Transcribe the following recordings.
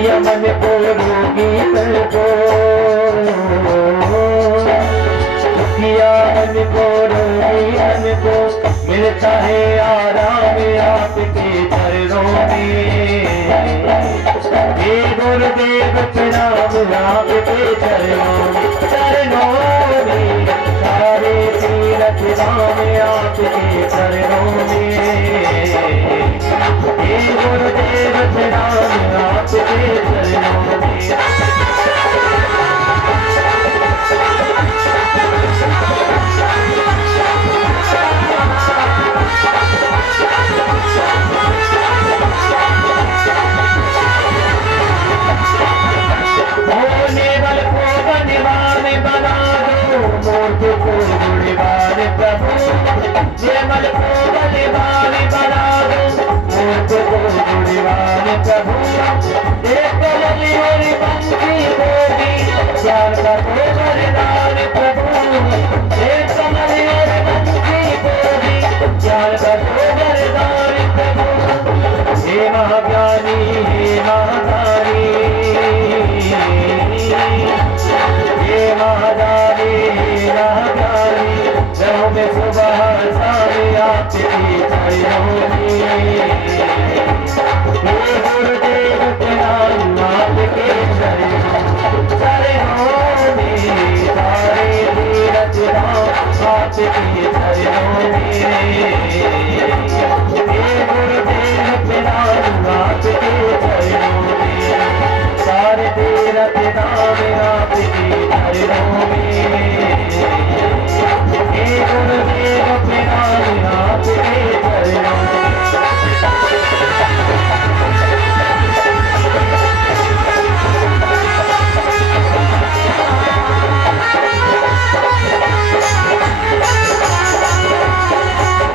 Yemen को रोगी तन को, किया मन को रोगी मन को, मिलता है आराम आपके चरणों में। हे गुरुदेव प्रणाम आपके चरणों में, सारे तीरथ धाम आपके चरणों में। हे गुरुदेव प्रणाम आपके चरणों में। जयमल को बलिवान बना दो, मूर्ख को गुणवान प्रभु। एक लली और बंसी होगी, ज्ञान का तो वरदान प्रभु। एक लली और बंसी होगी, ज्ञान का तो वरदान प्रभु। हे महाज्ञानी हे महादानी, हे महादानी हे महाज्ञानी, रहो में सुबह सारे आपके चरणों में। हे गुरुदेव प्रणाम आपके चरणों में, सारे तीरथ धाम आपके चरणों में। हे गुरुदेव प्रणाम आपके चरणों में, सारे तीरथ धाम आपके चरणों में। हे गुरुदेव प्रणाम आपके चरणों में।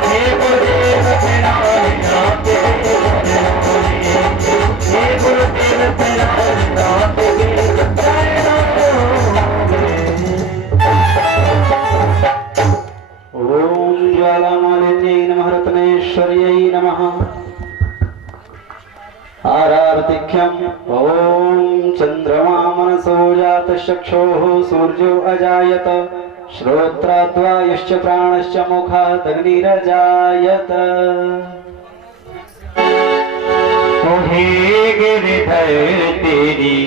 हे गुरुदेव प्रणाम आपके चरणों में, हे गुरुदेव प्रणाम आपके चरणों में। ओम ज्वालामालिन्यै नमः रत्नेश्वर्यै नमः। आरार्तिख्यम् ओम चंद्रमा मनसो जातचक्षुः सूर्यो अजायत, श्रोत्राद्वायुश्च प्राणश्च मुखादग्निरजायत। हे गिरिधर तेरी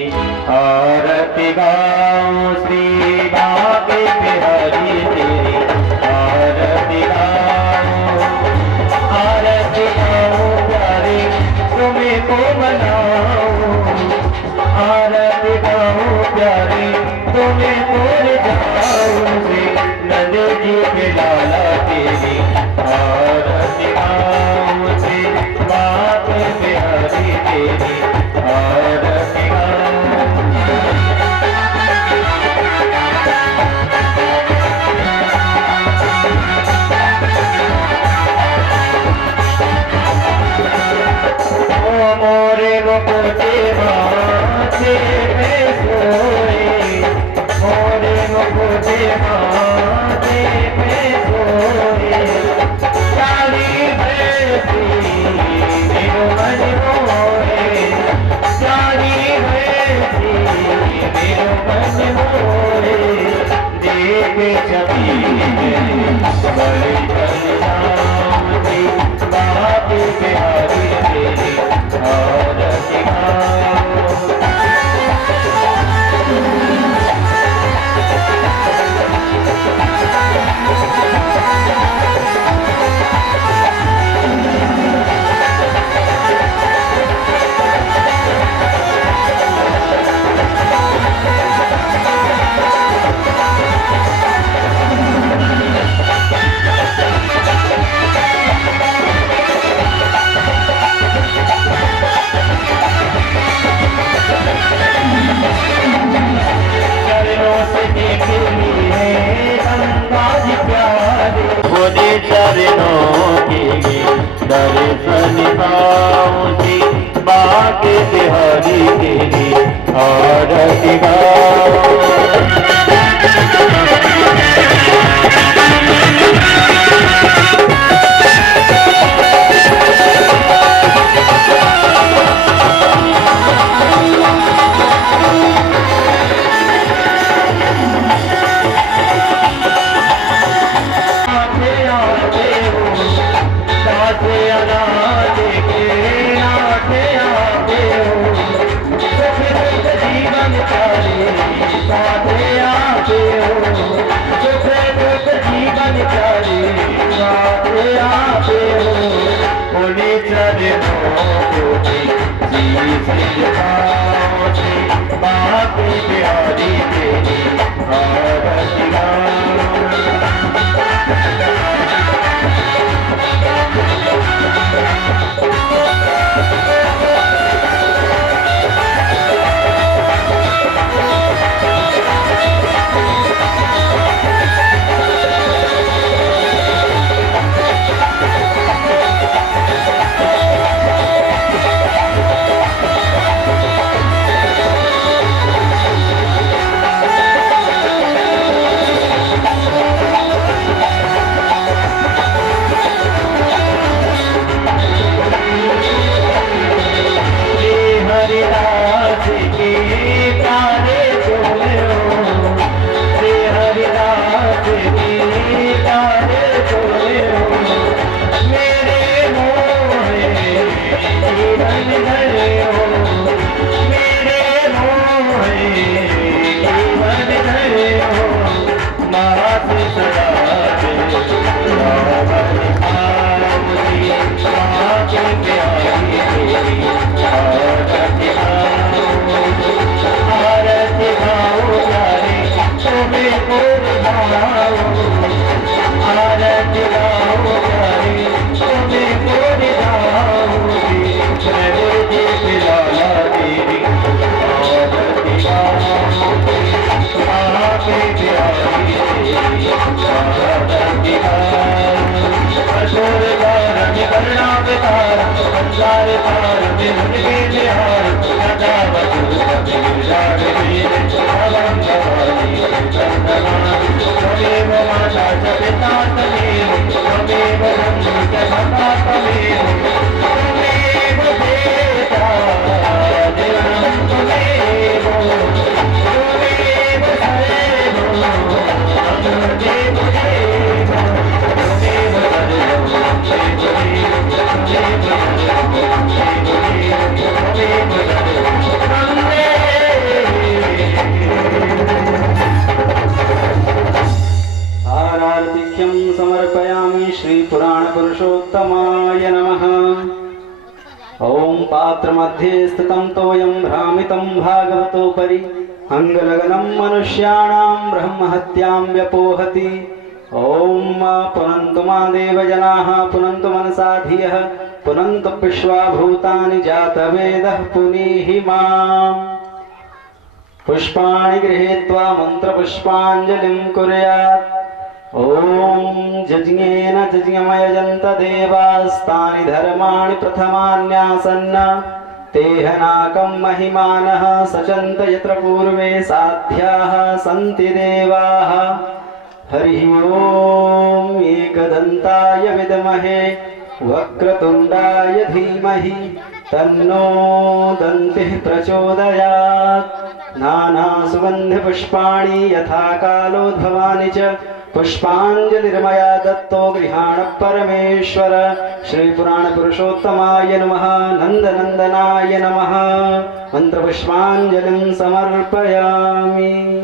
आरती गाऊं, श्री बाके बिहारी तेरी आरती गाऊं। आरती गाऊं प्यारे तुम्हें को मनाऊं, आरती गाऊं प्यारे तुम्हें भूल जाऊं। श्री नंद जी के लाला तेरी आरती गाऊं, श्री बाके बिहारी तेरी आरती गाऊं। मोरे मुकुटे माथे पे सोए, मोरे मुकुटे माथे पे सोए। चाली भैसी मेरो मन मोहे, चाली भैसी मेरो मन मोहे। देख छवि बड़ी बलिदानी, बाके बिहारी तेरी आरती गाऊं। चरणों के दर्शन पाऊं, जी बाके बिहारी तेरी आरती गाऊं। बाकी प्यारी तेरी आरती समर्पयामि श्री पुराण पुरुषोत्तमाय नमः। ओम पात्र मध्ये स्थितं तोयं भ्रामितं भागवतोपरि अंगलगनं मनुष्याणां ब्रह्महत्यां व्यपोहति। ओम पुनन्तु मा देवजनाः पुनन्तु मनसा धियः पुनन्तु विश्वा भूतानि जातवेदः पुनीहि माम्। पुष्पाणि गृहीत्वा मन्त्रपुष्पाञ्जलिं कुर्यात्। ओम जज्ञेन जज्ञमयजन्त देवास्तानि धर्माणि प्रथमान्यासन्न तेहनाकं महिमानः सचन्त यत्र पूर्वे साध्याः सन्ति देवाः। हरि ओम एकदन्ताय विद्महे वक्रतुण्डाय धीमहि तन्नो दन्तिः प्रचोदयात्। नानासुगन्धिपुष्पाणि यथा कालोद्भवानि च पुष्पांजलिर्मया दत्तो गृहाण परमेश्वर। श्री पुराण पुरुषोत्तमाय नमः। नंदनंदनाय नमः। मंत्र पुष्पांजलिं समर्पयामि।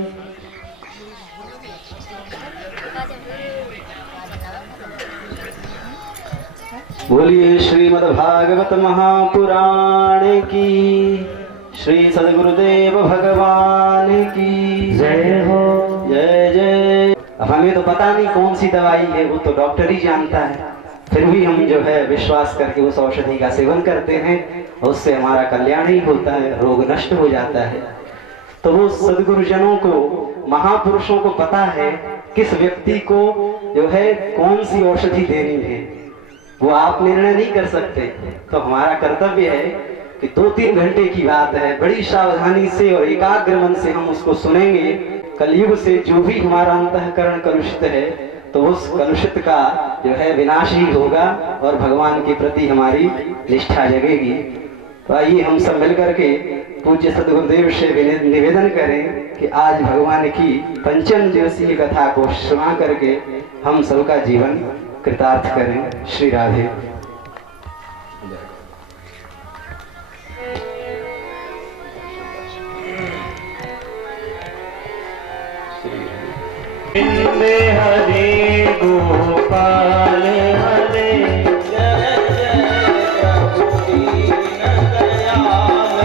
बोलिए श्रीमद्भागवत महापुराण की। श्री सद्गुरुदेव भगवान की जय हो। जय जय। अब हमें तो पता नहीं कौन सी दवाई है, वो तो डॉक्टर ही जानता है। फिर भी हम जो है विश्वास करके उस औषधि का सेवन करते हैं और उससे हमारा कल्याण ही होता है, रोग नष्ट हो जाता है। तो वो सद्गुरुजनों को, महापुरुषों को पता है किस व्यक्ति को जो है कौन सी औषधि देनी है। वो आप निर्णय नहीं कर सकते। तो हमारा कर्तव्य है कि 2-3 घंटे की बात है, बड़ी सावधानी से और एकाग्र मन से हम उसको सुनेंगे। कलयुग से जो भी हमारा अंतःकरण कलुषित है तो उस कलुषित का जो है विनाश ही होगा और भगवान के प्रति हमारी निष्ठा जगेगी। तो आइए हम सब मिलकर के पूज्य सद्गुरुदेव से निवेदन करें कि आज भगवान की पंचम दिवसीय कथा को सुना करके हम सबका जीवन कृतार्थ करें। श्री राधे। हरे गोपाल हरे जय जय प्रभु दीन दयाल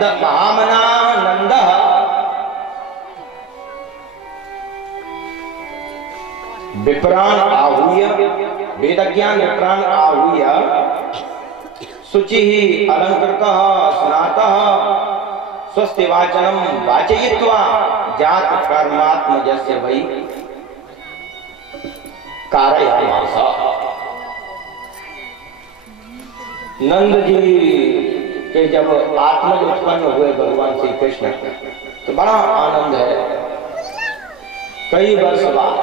नंद महामना नंद विप्राण आहूय वेदज्ञान विप्राण आहूय शुचि अलंकृत स्नातः स्वस्ति वाचनम वाचयित्वा जात कर्मात्मजस्य वै कारयामास। नंद जी के जब आत्मज उत्पन्न हुए भगवान श्री कृष्ण तो बड़ा आनंद है। कई वर्ष बाद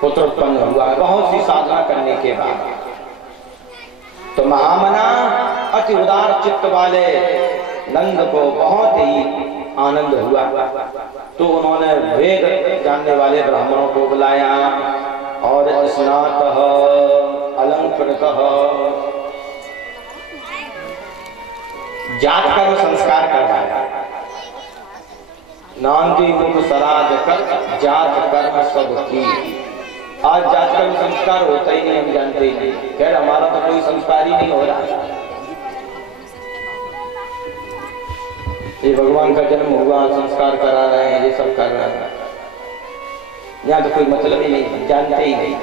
पुत्र उत्पन्न हुआ, बहुत सी साधना करने के बाद। तो महामना अति उदार चित्त वाले नंद को बहुत ही आनंद हुआ, तो उन्होंने वेद जानने वाले ब्राह्मणों को बुलाया और स्नातः अलंकृतः जात कर्म संस्कार करवाया। नांदी मुख सराज कर जात कर्म सब की। आज जात कर्म संस्कार होता ही नहीं, हम जानते ही नहीं। खैर हमारा तो कोई संस्कार ही नहीं हो रहा। ये भगवान का जन्म हुआ, संस्कार करा रहे हैं, ये सब कर रहे हैं, यहाँ तो कोई मतलब ही नहीं, जानते ही नहीं।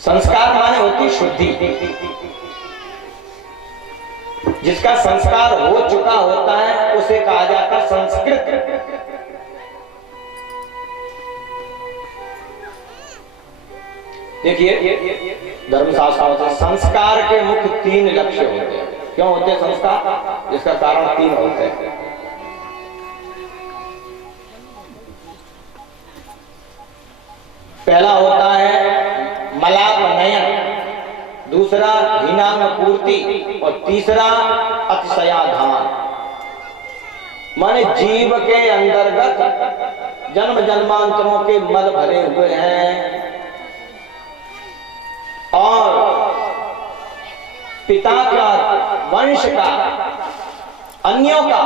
संस्कार माने होती शुद्धि। जिसका संस्कार हो चुका होता है उसे कहा जाता संस्कृत। देखिए धर्मशास्त्र होता है, संस्कार के मुख्य 3 लक्ष्य होते हैं। क्यों होते हैं संस्कार? जिसका कारण 3 होते हैं। पहला होता है मलाप नयन, दूसरा हीनांग पूर्ति और तीसरा अतिशयाधान। माने जीव के अंतर्गत जन्म जन्मांतरों के मल भरे हुए हैं और पिता का वंश का अन्यों का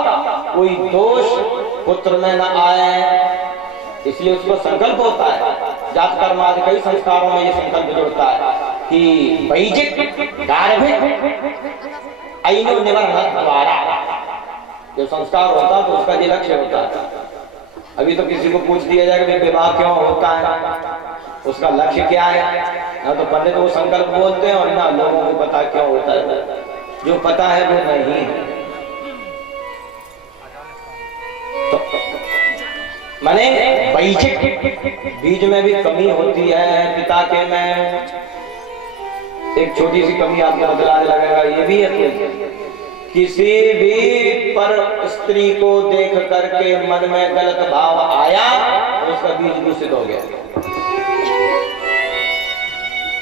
कोई दोष पुत्र में न आए, इसलिए उसको संकल्प होता है। जात कर्म आदि कई संस्कारों में ये संकल्प जुड़ता है कि वैजिक गार्भिक अइनो निवर्हन द्वारा जब संस्कार होता है तो उसका ये लक्ष्य होता है। अभी तो किसी को पूछ दिया जाए कि विवाह क्यों होता है, उसका लक्ष्य क्या है, ना तो पंडित वो संकल्प बोलते हैं और ना लोगों को पता क्यों होता है। जो पता है वो नहीं है। तो माने वैजिक बीज में भी कमी होती है, पिता के में एक छोटी सी कमी आपको बदलाने लगेगा। ये भी है किसी भी पर स्त्री को देख करके मन में गलत भाव आया तो उसका बीज दूषित हो गया,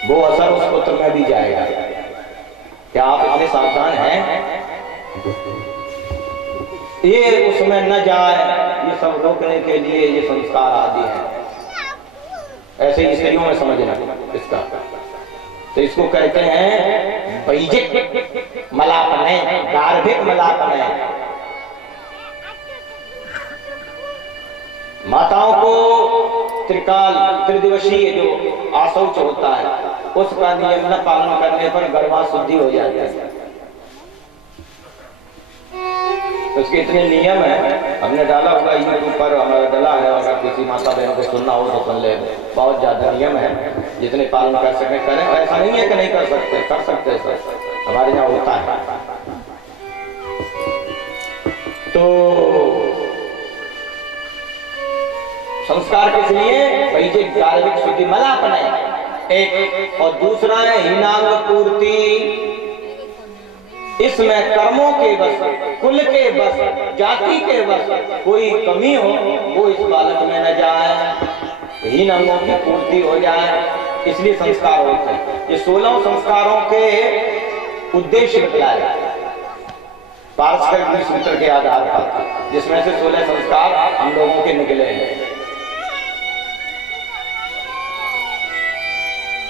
वो असर उस पुत्र में भी जाएगा। क्या आप इतने सावधान हैं? ये उसमें न जाए, ये सब रोकने के लिए ये संस्कार आदि है। ऐसे स्त्रियों में समझना इसका। तो इसको कहते हैं वैजिक मलापनय, गार्भिक मलापनय। माताओं को त्रिदिवसीय जो आशौच होता है उसका नियम न पालन करने पर गर्भा शुद्धि हो जाती है। उसके इतने नियम है, हमने डाला हुआ यूट्यूब पर, हमारा डाला है। अगर किसी माता बहन को सुनना हो तो सुन ले। बहुत ज्यादा नियम है, जितने पालन कर सके करें। ऐसा नहीं है कि नहीं कर सकते, कर सकते हैं सर, हमारे यहाँ होता है। तो संस्कार किस लिए? वैजिक गार्भिक शुद्धि मलापन है एक, और दूसरा है हीनांग पूर्ति। इसमें कर्मों के बस, कुल के बस, जाति के बस कोई कमी हो वो इस बालक में न जाए, हीन अंगों की पूर्ति हो जाए, इसलिए संस्कार होते हैं। ये 16 संस्कारों के उद्देश्य बताया पारस्परिक सूत्र के आधार पर, जिसमें से 16 संस्कार हम लोगों के निकले हैं।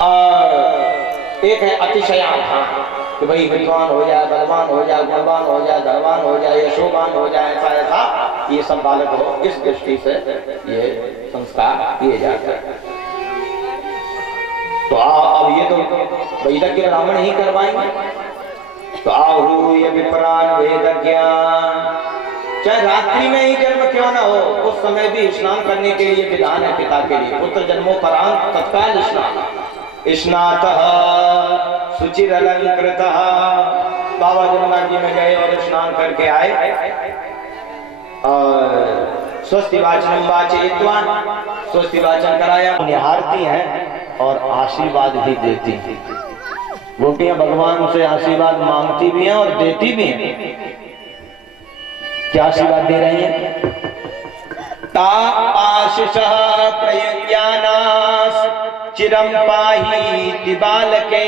और एक है अतिशयाधान कि भाई विद्वान हो जाए, बलवान हो जाए, गुणवान हो जाए, धनवान हो जाए, यशोवान हो जाए, ऐसा ये सब बालक हो। इस दृष्टि से ये संस्कार किए जाते हैं। तो अब ये तो वैदज्ञ ब्राह्मण ही करवाएंगे। तो आहू ये विप्रान वेदज्ञ, चाहे रात्रि में ही जन्म क्यों ना हो, उस समय भी स्नान करने के लिए विधान है पिता के लिए। पुत्र जन्मोपरांत तत्काल स्नान। स्नातः शुचिर अलंकृतः, बाबा जमुना जी में गए और स्नान करके आए और स्वस्ति वाचनम वाचयित्वा, स्वस्ति वाचन कराया, निहारती हैं और आशीर्वाद भी देती हैं। गोपियां भगवान से आशीर्वाद मांगती भी हैं और देती भी हैं। क्या आशीर्वाद दे रही हैं? ता आशीषः प्रयज्ञानास चिरं पाहीति बालके,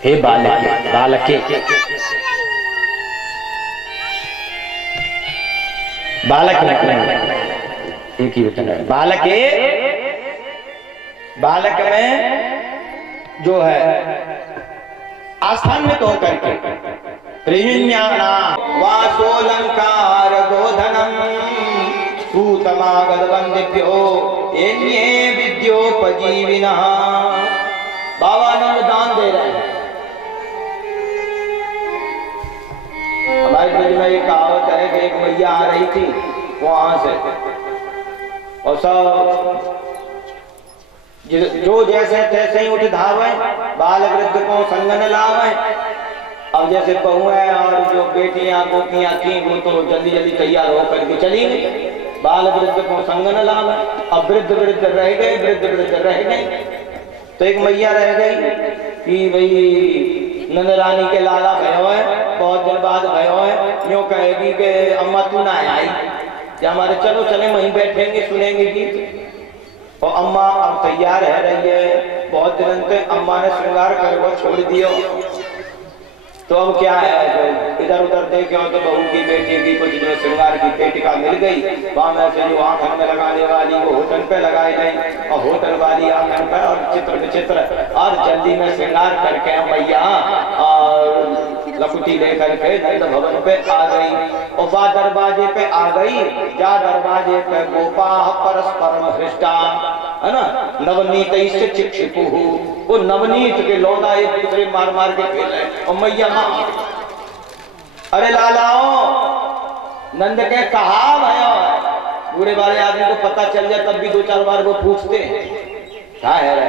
हे बालके, बालके, बालक एक ही वचन है। बालके, बालक में जो है आस्थान्वित होकर के प्रेमिन्याना वासोलंकार गोधनम सूतमागत बंदिभ्यो एन्ये विद्योपजीविनः। बाबा आनंद दान दे रहे हैं। हमारे ब्रज में एक कहावत है कि एक मैया आ रही थी वहां से और सब जो जैसे तैसे ही उठ धावे, बाल वृद्ध को संग न लावे। अब जैसे बहू है और जो बेटियां गोपियां थी वो तो जल्दी जल्दी तैयार होकर के चली गई, बाल वृद्ध को संग न लावे। अब वृद्ध वृद्ध रह गए, वृद्ध वृद्ध रह गए। तो एक मैया रह गई कि भाई नंद रानी के लाला भयो है, बहुत दिन बाद भयो है, यूं कहेगी कि अम्मा तू ना आई, या हमारे चलो चले वहीं बैठेंगे सुनेंगे गीत। और अम्मा अब तैयार है रही है, बहुत दिन तक अम्मा ने श्रृंगार कर वो छोड़ दियो। तो अब क्या है, इधर उधर देखे तो बहू की बेटी की कुछ जो श्रृंगार की पेटिका मिल गई, वहां में से जो आंखन में लगाने वाली वो होटल पे लगाई गई और होटल वाली आंखन पे और चित्र विचित्र और जल्दी में श्रृंगार करके मैया और लकुटी लेकर के नंद भवन पे आ गई। और वह दरवाजे पे आ गई, जा दरवाजे पे गोपा परस्परम हृष्टा, है ना, नवनीत से चिक्षिपु, वो नवनीत के लौंडा एक दूसरे मार मार के खेल रहे। और मैया अरे लालाओ नंद के कहा भयो, बूढ़े वाले आदमी को पता चल जाए तब भी दो चार बार वो पूछते हैं क्या है रे।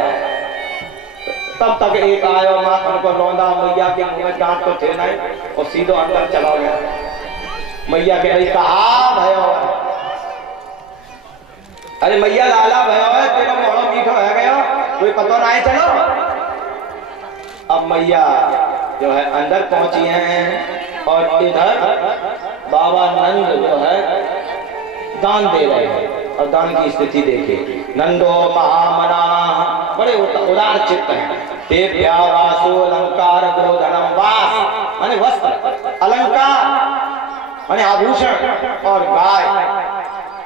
तब तक एक आयो माखन को लौंदा, मैया के मुंह में दांत तो थे नहीं और सीधो अंदर चला गया। मैया कह रही कहा भयो, अरे मैया लाला भयो है, तेरा मोड़ा मीठा हो गया, कोई पता ना चलो। अब मैया जो है अंदर पहुंची हैं और इधर बाबा नंद जो है दान दे रहे हैं। और दान की स्थिति देखिए, नंदो महामना, बड़े उदार चित्त हैं। देव्या वासो अलंकार गोधनम, वास माने वस्त्र, अलंकार माने आभूषण और गाय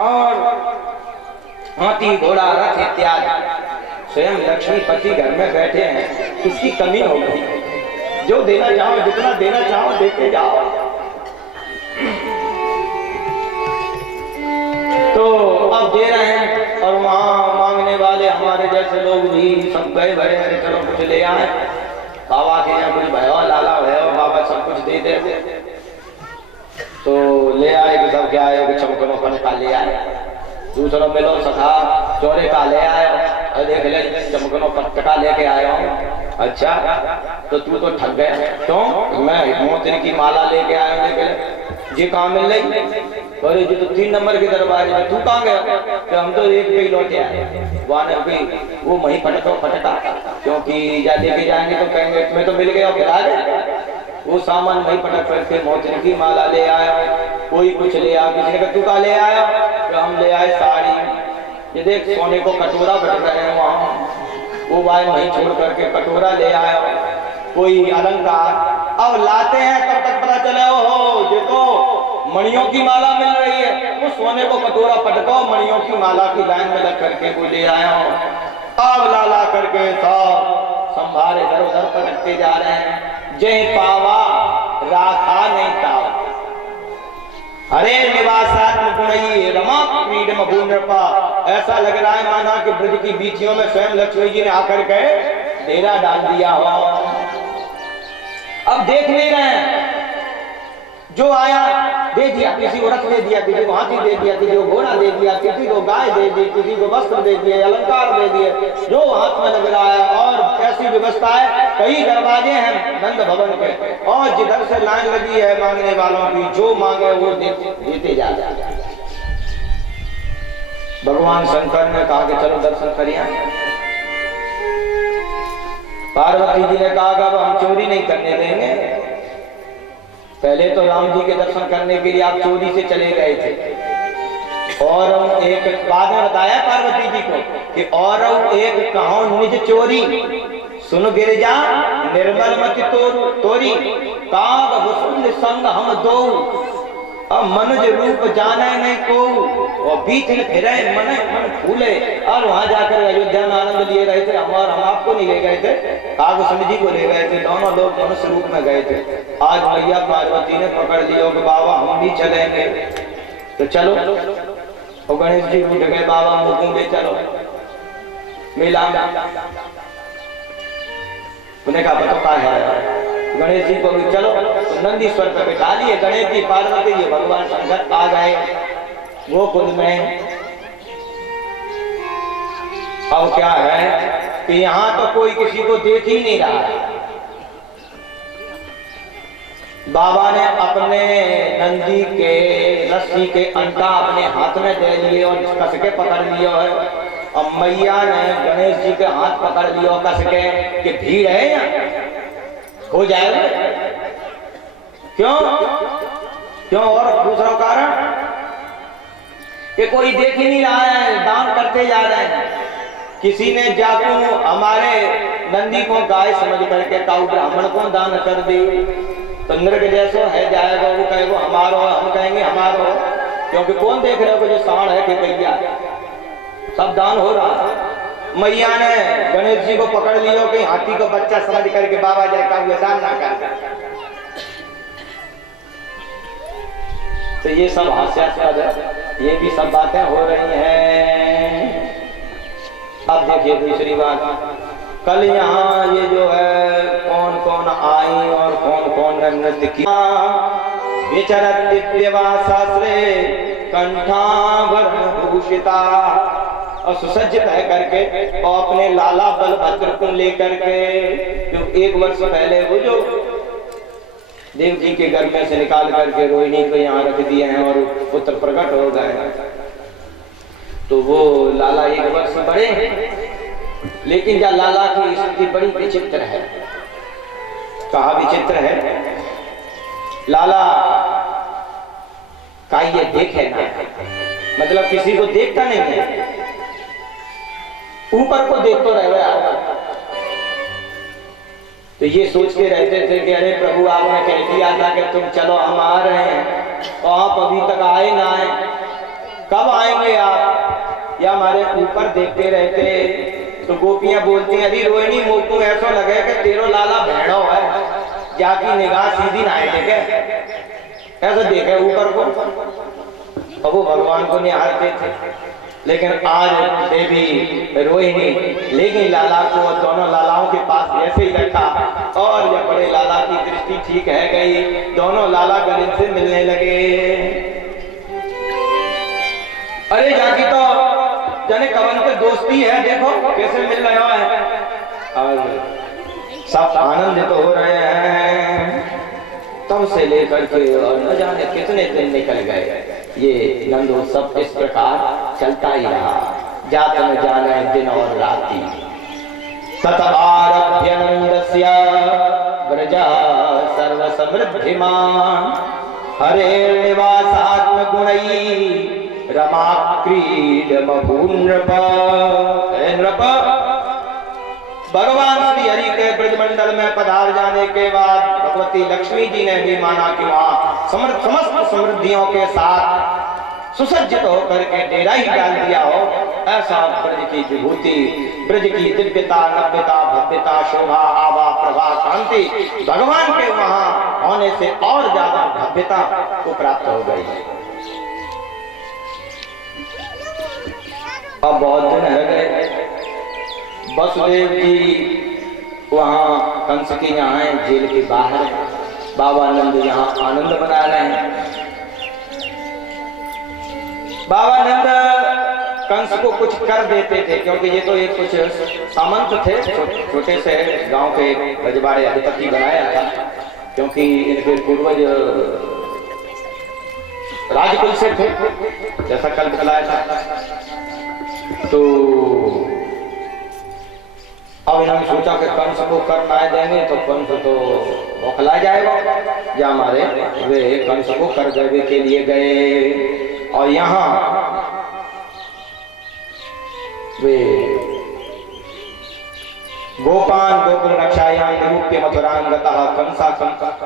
और हाथी घोड़ा रथ इत्यादि। स्वयं लक्ष्मीपति घर में बैठे हैं, किसकी कमी हो गई? जो देना चाहो, जितना देना चाहो देते जाओ। तो अब दे रहे हैं और वहां मांगने वाले हमारे जैसे लोग भी सब गए भरे हैं, चलो कुछ ले आए। बाबा के यहाँ कुछ भयो, लाला भयो, बाबा सब कुछ दे दे। तो ले आए कि सब क्या आए, चमकनो का ले आए, दूसरा मिलो सखा चोरे का ले आयो, और देख ले चमकनो पटका लेके आया हूँ। अच्छा तो तू तो ठग गया, क्यों? मैं मोतिन की माला लेके आया हूँ, देख ले जी कहाँ मिल रही? अरे जी तो 3 नंबर के दरबार में, तू कहाँ गया? तो हम तो एक पे ही लौटे आए। वो वहीं फटका, क्योंकि जा लेके जाएंगे तो कहेंगे मैं तो मिल गया, फिर आ गए। वो सामान वहीं पटक करके मोतिन की माला ले आया, कोई कुछ ले आया, किसी ने कहा तू कहाँ ले आया? तो हम ले आए साड़ी। ये देख सोने को कटोरा बन रहे हैं वहाँ, वो भाई वहीं छोड़ करके कटोरा ले आया, कोई अलंकार। अब लाते हैं तब तक पता चले हो ये तो मणियों की माला मिल रही है। वो सोने को कटोरा पटकाओ, मणियों की माला की लाइन में लग करके कोई ले आया हो। अब ला करके सब संभारे इधर उधर पटकते जा रहे हैं। जय पावा राखा नहीं तावा, अरे निवासात्म गुणई रमा क्रीडम भूनृपा, ऐसा लग रहा है माना कि ब्रज की बीचियों में स्वयं लक्ष्मी जी ने आकर के डेरा डाल दिया हो। अब देख नहीं रहे हैं, जो आया दे दिया, किसी को रथ दे दिया, किसी को हाथी दे दिया, किसी को घोड़ा दे दिया, किसी को गाय दे दी, किसी को वस्त्र दे दिए, अलंकार दे दिए, जो हाथ में लग रहा है। और ऐसी व्यवस्था है, कई दरवाजे हैं नंद भवन के, और जिधर से लाइन लगी है मांगने वालों की, जो मांगे वो देते जा रहे। भगवान शंकर ने कहा कि चलो दर्शन करिए। पार्वती जी ने कहा कि अब हम चोरी नहीं करने देंगे। पहले तो राम जी के दर्शन करने के लिए आप चोरी से चले गए थे, और एक बाद में बताया पार्वती जी को कि और एक कहो निज चोरी, सुन गिरिजा निर्मल मति तोरी, काग वसुंध संग हम दो, अब मनुज रूप जाने नहीं को, और बीच में फिरे मन मन फूले। और वहां जाकर अयोध्या में आनंद लिए रहे थे, हम आपको नहीं ले गए थे, कागभूषण जी को ले गए थे, दोनों लोग मनुष्य रूप में गए थे। आज मैया पार्वती ने पकड़ लिया कि बाबा हम भी चलेंगे, तो चलो। और गणेश जी उठ गए, बाबा मुकुंदे चलो मेला। उन्हें कहा बताओ क्या है, गणेश जी को भी चलो, नंदीश्वर पर बिठा लिए। गणेश जी पार्वती जी भगवान शंकर आ गए गोकुल में। अब क्या है कि यहाँ तो कोई किसी को देख ही नहीं रहा है। बाबा ने अपने नंदी के रस्सी के अंटा अपने हाथ में दे लिए और कस के पकड़ लिया है, और मैया ने गणेश जी के हाथ पकड़ लिया कस के कि भीड़ है या हो जाएगा। क्यों क्यों? और दूसरा कारण कि कोई देख ही नहीं रहा है, दान करते जा रहे हैं। किसी ने जाकू हमारे नंदी को गाय समझ करके काऊ ब्राह्मण को दान कर दी, तो नृग जैसो है जाएगा, वो कहेगा हमारो, हम कहेंगे हमारो, क्योंकि कौन देख रहे हो जो सांड है कि भैया, सब दान हो रहा है। मैया ने गणेश जी को पकड़ लियो कि हाथी को बच्चा समझ करके बाबा जाए का व्यसान ना कर। तो ये सब हास्यास्पद है, ये भी सब बातें हो रही हैं। अब देखिए दूसरी बात, कल यहाँ ये जो है कौन कौन आई और कौन कौन ने नृत्य किया। विचरत दिव्यवासाश्रे कंठाभरण भूषिता, और सुसज्जित है करके, और अपने लाला बलभद्र को लेकर के, जो 1 वर्ष पहले वो जो देव जी के घर में से निकाल करके रोहिणी को यहाँ रख दिए हैं और पुत्र प्रकट हो गए, तो वो लाला 1 वर्ष बड़े हैं। लेकिन जब लाला की स्थिति बड़ी विचित्र है, कहा विचित्र है, लाला का ये देखे ना, मतलब किसी को देखता नहीं है, ऊपर को देखते रह गया। तो ये सोच के रहते थे कि अरे प्रभु आपने कह दिया था कि तुम चलो हम आ रहे हैं, और आप अभी तक आए ना आए, कब आएंगे आप? या हमारे ऊपर देखते रहते। तो गोपियां बोलती हैं अरे रोहिणी मोकू ऐसा लगे कि तेरो लाला भेड़ो है, जाकी निगाह सीधी ना है, देखे ऐसा देखे ऊपर को, और वो भगवान को निहारते थे। लेकिन आज देवी रोहिणी लेकिन लाला को दोनों लालाओं के पास ऐसे ही रखा, और जब बड़े लाला की दृष्टि ठीक है गई, दोनों लाला गणेश से मिलने लगे। अरे जाकी तो जाने कवन के दोस्ती है, देखो कैसे मिल रहे हैं, और सब आनंदित हो रहे हैं। तब से लेकर के और न जाने कितने दिन निकल गए, ये नंदोत्सव इस प्रकार चलता ही रहा, जात न जाने दिन और राति। तत आरभ्य नंदस्य व्रजा सर्व समृद्धिमान, हरे निवासात्म गुणई रमा क्रीडम भूनृप। भगवान श्री हरि के ब्रजमंडल में पधार जाने के बाद भगवती लक्ष्मी जी ने भी माना कि वहां समस्त समृद्धियों के साथ सुसज्जित होकर के डेरा ही डाल दिया हो। ऐसा ब्रज की विभूति, ब्रज की दिव्यता, नव्यता, भव्यता, शोभा, आभा, प्रभा, कांति भगवान के वहां होने से और ज्यादा भव्यता को प्राप्त हो गई। अब बहुत दिन रह गए। वसुदेव जी वहाँ कंस के यहाँ है, जेल के बाहर है। बाबा नंद यहाँ आनंद बना रहे हैं। बाबा नंद कंस को कुछ कर देते थे, क्योंकि ये तो एक कुछ सामंत थे, छोटे से गांव के रजवाड़े अधिपति बनाया था, क्योंकि इनके पूर्वज राजकुल से थे, जैसा कल बताया था। तो अब इन्होंने सोचा कि कंस को कर ना देंगे तो कंस तो बौखला जाएगा, या हमारे वे कंस को कर देने के लिए गए। और यहाँ वे गोपान गोकुल रक्षायां निरूप्य मथुरांगतः कंसा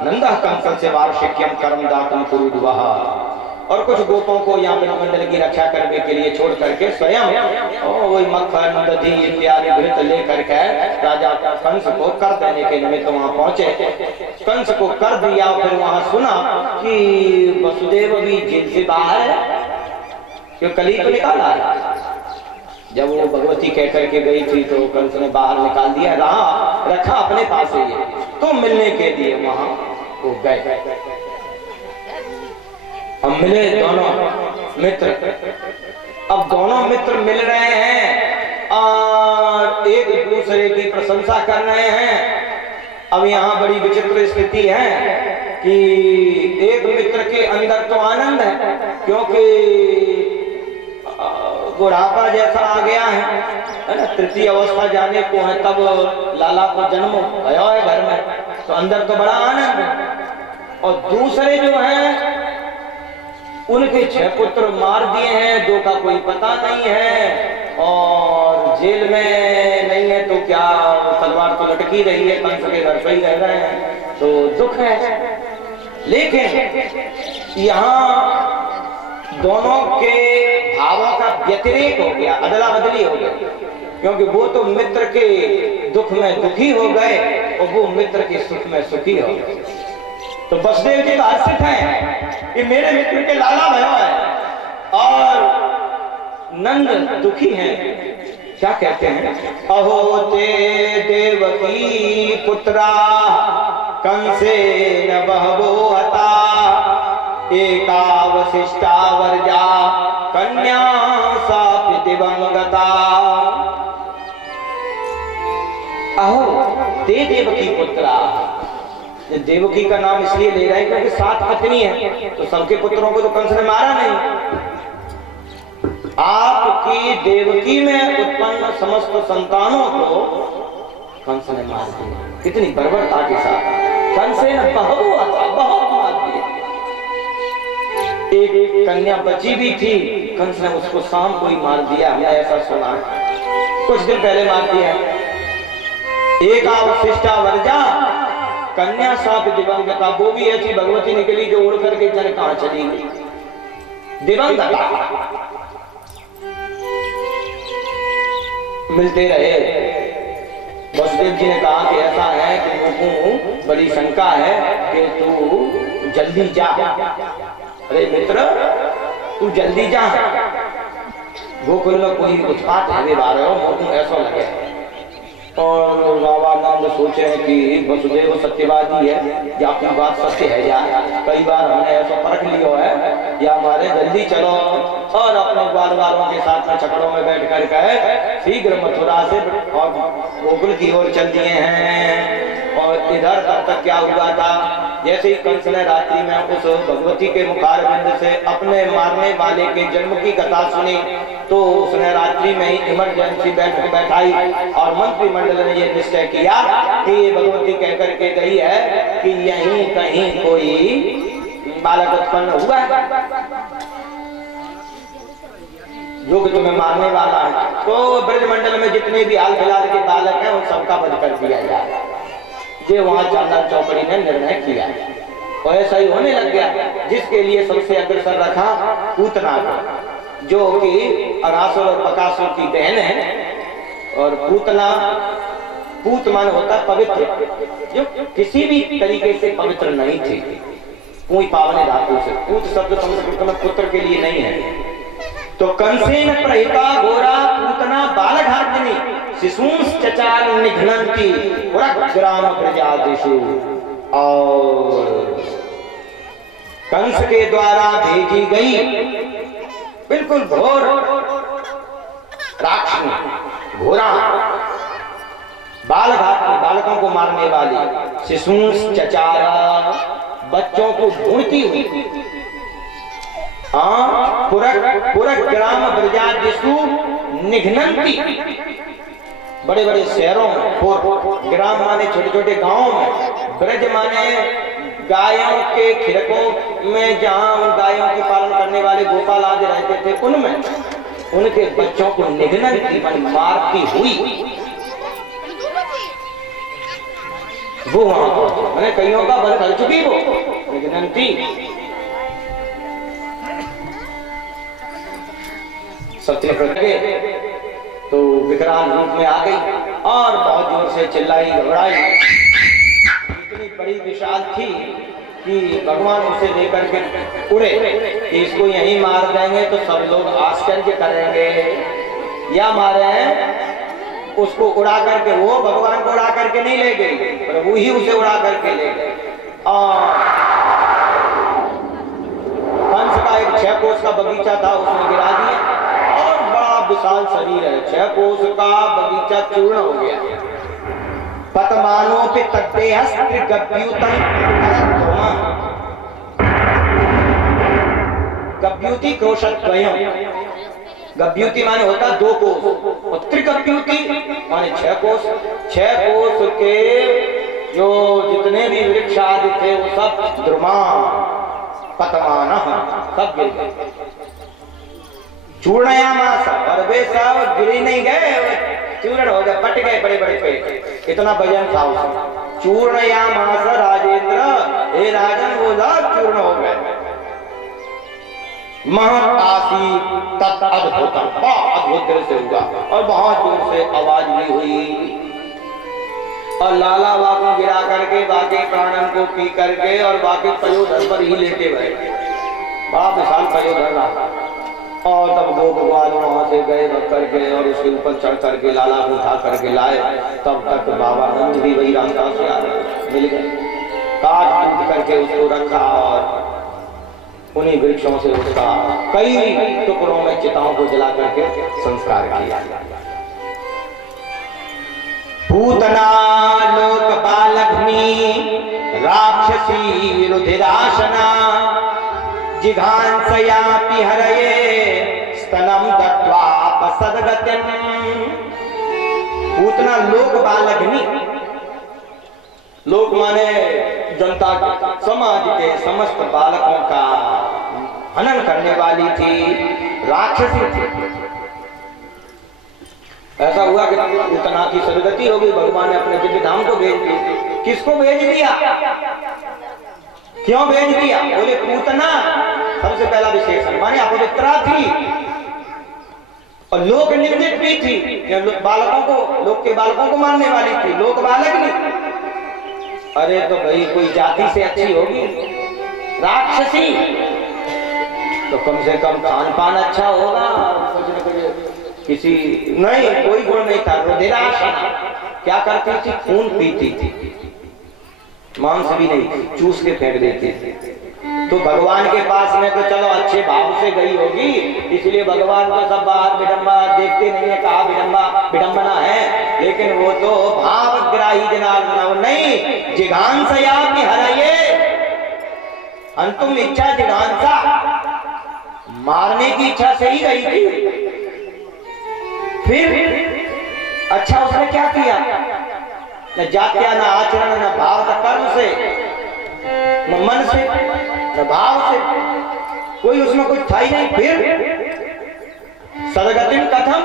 नंदः कंस से वार्षिक्यम कर्म दातुम कुरुद्वः। और कुछ गोपों को यहाँ ब्रह्मंडल की रक्षा करने के लिए छोड़ करके स्वयं वही मक्खन दधी इत्यादि घृत लेकर के राजा कंस को कर देने के निमित्त वहां पहुंचे। कंस को कर दिया, फिर वहां सुना कि वसुदेव भी जेल से बाहर है, क्यों कली तो निकाला है। जब वो भगवती कह करके गई थी तो कंस ने बाहर निकाल दिया, रखा अपने पास ही है। तो मिलने के लिए वहां वो गए। हम मिले दोनों मित्र। अब दोनों मित्र मिल रहे हैं और एक दूसरे की प्रशंसा कर रहे हैं। अब यहाँ बड़ी विचित्र स्थिति है कि एक मित्र के अंदर तो आनंद है, क्योंकि बुढ़ापा जैसा आ गया है ना, तृतीय अवस्था जाने को है, तब लाला को जन्म आया है घर में, तो अंदर तो बड़ा आनंद है। और दूसरे जो हैं उनके 6 पुत्र मार दिए हैं, 2 का कोई पता नहीं है, और जेल में नहीं है तो क्या तलवार तो लटकी रही है, कंस के घर पे ही रह रहे हैं, तो दुख है। लेकिन यहाँ दोनों के भावों का व्यतिरेक हो गया, अदला बदली हो गई, क्योंकि वो तो मित्र के दुख में दुखी हो गए और वो मित्र के सुख में सुखी हो गए। तो वसुदेव जी तो हर्षित हैं कि मेरे मित्र के लाला भयो है, और नंद दुखी हैं। क्या कहते हैं? अहो ते देवकी पुत्रा कंसे न बहवो हता, एकावशिष्टा वर्जा कन्या सापि दिवंगता। अहो ते देवकी पुत्रा, देवकी का नाम इसलिए ले रहे हैं क्योंकि 7 पत्नी है, तो सबके पुत्रों को तो कंस ने मारा नहीं। आपकी देवकी में उत्पन्न समस्त संतानों को कंस ने मार दिया। कितनी बर्बरता के साथ कंस ने बहुत मार दिया। एक कन्या बची भी थी, कंस ने उसको शाम को ही मार दिया, हमने ऐसा सुना, कुछ दिन पहले मार दिया। एक अवशिष्टा वर्जा कन्या साप दिवंगता, वो भी ऐसी भगवती निकली जो उड़ करके जन कहां चली गई, दिवंगता। मिलते रहे। वसुदेव जी ने कहा कि ऐसा है कि मुझको बड़ी शंका है कि तू जल्दी जा। अरे मित्र तू जल्दी जा, गोकुल में कोई उत्पात है बारे हो, मुझको ऐसा लगे। और बाबा नाम सोचे हैं कि वसुदेव सत्यवादी है या अपनी बात सत्य है, या कई बार हमने ऐसा परख लिया है, या हमारे जल्दी चलो और अपने ग्वालवालों के साथ में छकड़ों में बैठ कर के शीघ्र मथुरा से और गोकुल की ओर चल दिए हैं। और इधर तब तक क्या हुआ था, जैसे ही कंस ने रात्रि में उस भगवती के मुखारविंद से अपने मारने वाले के जन्म की कथा सुनी, तो उसने रात्रि में ही इमरजेंसी बैठक बैठाई और मंत्रिमंडल ने यह निश्चय किया कि ये भगवती कहकर के गई है कि यहीं कहीं कोई बालक उत्पन्न हुआ है जो कि तुम्हें मारने वाला है, तो ब्रजमंडल में जितने भी हाल फिलहाल के बालक हैं उन सबका वध कर दिया जाए। ये वहां चांदन चौकड़ी ने निर्णय किया और ऐसा ही होने लग गया, जिसके लिए सबसे अग्रसर रखा पूतना को, जो कि अघासुर और बकासुर की बहन है। और पूतना, पूत मान होता पवित्र, जो किसी भी तरीके से पवित्र नहीं थी, कोई पावने धातु से। पूत शब्द संस्कृत में पुत्र के लिए नहीं है। तो कंसेन प्रहिता घोरा पूतना बालघातिनी शिशूंस चचार निघ्नन्ति ग्राम प्रजादिषु। और कंस के द्वारा भेजी गई बिल्कुल घोर राक्षसी घोरा बालघाती बालकों को मारने वाली शिशूंस चचारा बच्चों को ढूंढती हुई पूरा ग्राम ब्रजादिषु निघ्नन्ति बड़े बड़े शहरों में ग्राम माने छोटे छोटे गांवों में ब्रज माने गायों के खिड़कों में जहां उन गायों के पालन करने वाले गोपाल आदि रहते थे उनमें उनके बच्चों को निघ्नन्ति मारती हुई वो वहां पहुंचे मैंने कईयों का बल कर चुकी वो निघ्नन्ति। सत्य तो विकराल रूप में आ गई और बहुत जोर से चिल्लाई घबराई। इतनी बड़ी विशाल थी कि भगवान उसे लेकर के उड़े कि इसको यहीं मार देंगे तो सब लोग आश्चर्य करेंगे, या मारे उसको उड़ा करके वो भगवान को उड़ा करके नहीं ले गई, प्रभु ही उसे उड़ा करके ले गए। और कंस का एक 6 कोस का बगीचा था उसने गिरा दिया और बड़ा विशाल शरीर है, 6 कोस का बगीचा चूर्ण हो गया। पतमानों पे तट्टे गभ्युति क्रोशद्वयम्। गभ्युति माने होता 2 कोस और त्रिगभ्युति माने 6 कोस। 6 कोस के जो जितने भी वृक्ष आदि थे वो सब द्रुमान पतमान सब गिर गए। चूर्णयामास और वे सब गिरे नहीं गए, चूर्ण हो गए, बट गए बड़े बड़े पेड़, इतना वजन था उसमें। चूर्णयामास राजेंद्र, हे राजन वो सब चूर्ण हो गए। महतासी तत् अद्भुतम, बहुत अद्भुत दृश्य हुआ और बहुत दूर से आवाज भी हुई। और लाला वाको गिरा करके बाकी प्राणन को पी करके और बाकी पयोधर पर ही लेटे गए। बड़ा विशाल पयोधर रहा। और तब वो भगवान वहां से गए भग करके और उसके ऊपर चढ़ करके लाला को उठा करके लाए। तब तक बाबा नंद भी वही रास्ता से आ गए, मिल गए, काट कूट करके उसको रखा और उन्हीं वृक्षों से उसका कई टुकड़ों में चिताओं को जला करके संस्कार किया। पूतना लोक बालघ्नी राक्षसी रुधिराशना जिघांसयापि हरये स्तनम दत्वा सदगतिम। पूतना लोक बालघ्नी, लोक माने जनता के समाज के समस्त बालकों का हनन करने वाली थी, राक्षसी थी। ऐसा हुआ कि पूतना की सदगति हो गई, भगवान ने अपने दिव्य धाम को भेज दिया। किसको भेज दिया, क्यों भेज दिया? बोले पूतना सबसे पहला विशेषण माने अपवित्रा थी और लोक निर्मित भी थी, बालकों को लोक के बालकों को मारने वाली थी, लोक बालक नहीं। अरे तो भाई कोई जाति से अच्छी होगी, राक्षसी तो कम से कम खान पान अच्छा होगा, किसी नहीं कोई गुण नहीं था। रुधिराशना क्या करती थी, खून पीती थी, मांस भी नहीं, चूस के फेंक देती थी। तो भगवान के पास में तो चलो अच्छे भाव से गई होगी, इसलिए भगवान तो सब बाहर विडम्बा देखते नहीं है, कहा विडम्बना है, लेकिन वो तो भावग्राही जनार्दन नहीं। जिघांसया की हरये, अंतुम इच्छा जिघांसा, मारने की इच्छा से ही गई थी। फिर अच्छा उसने क्या किया, न जात्या, न आचरण, न भाव, न कर्म से, न मन से, न भाव से, कोई उसमें कुछ था ही नहीं। फिर सदगतिम कथम,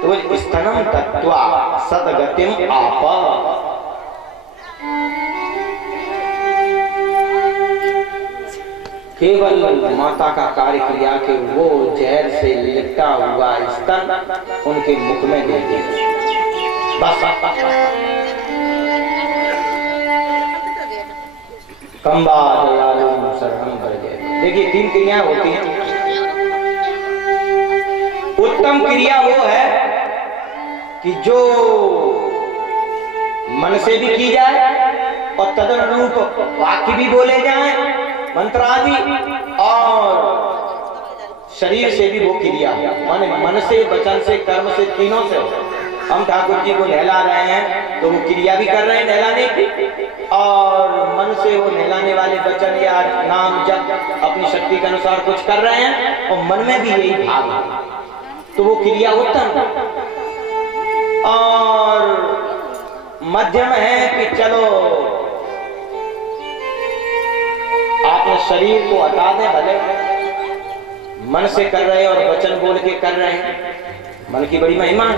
तो स्तनम तत्वा सदगतिम आप। केवल माता का कार्य किया कि वो जहर से लिपटा हुआ स्तन उनके मुख में दे दिया, बस। कंबा दयालु शरणम भज। देखिए 3 क्रियाएं होती हैं। उत्तम क्रिया वो है कि जो मन से भी की जाए और तदनुरूप वाक्य भी बोले जाए, मंत्र आदि, और शरीर से भी वो क्रिया माने मन से, वचन से, कर्म से, तीनों से। हम ठाकुर जी को नहला रहे हैं तो वो क्रिया भी कर रहे हैं नहलाने की, और मन से वो नहलाने वाले वचन या नाम जप अपनी शक्ति के अनुसार कुछ कर रहे हैं, और मन में भी यही भाव है, तो वो क्रिया उत्तम। और मध्यम है कि चलो आपने शरीर को हटा दें, भले मन से कर रहे हैं और वचन बोल के कर रहे हैं, मन की बड़ी महिमा है।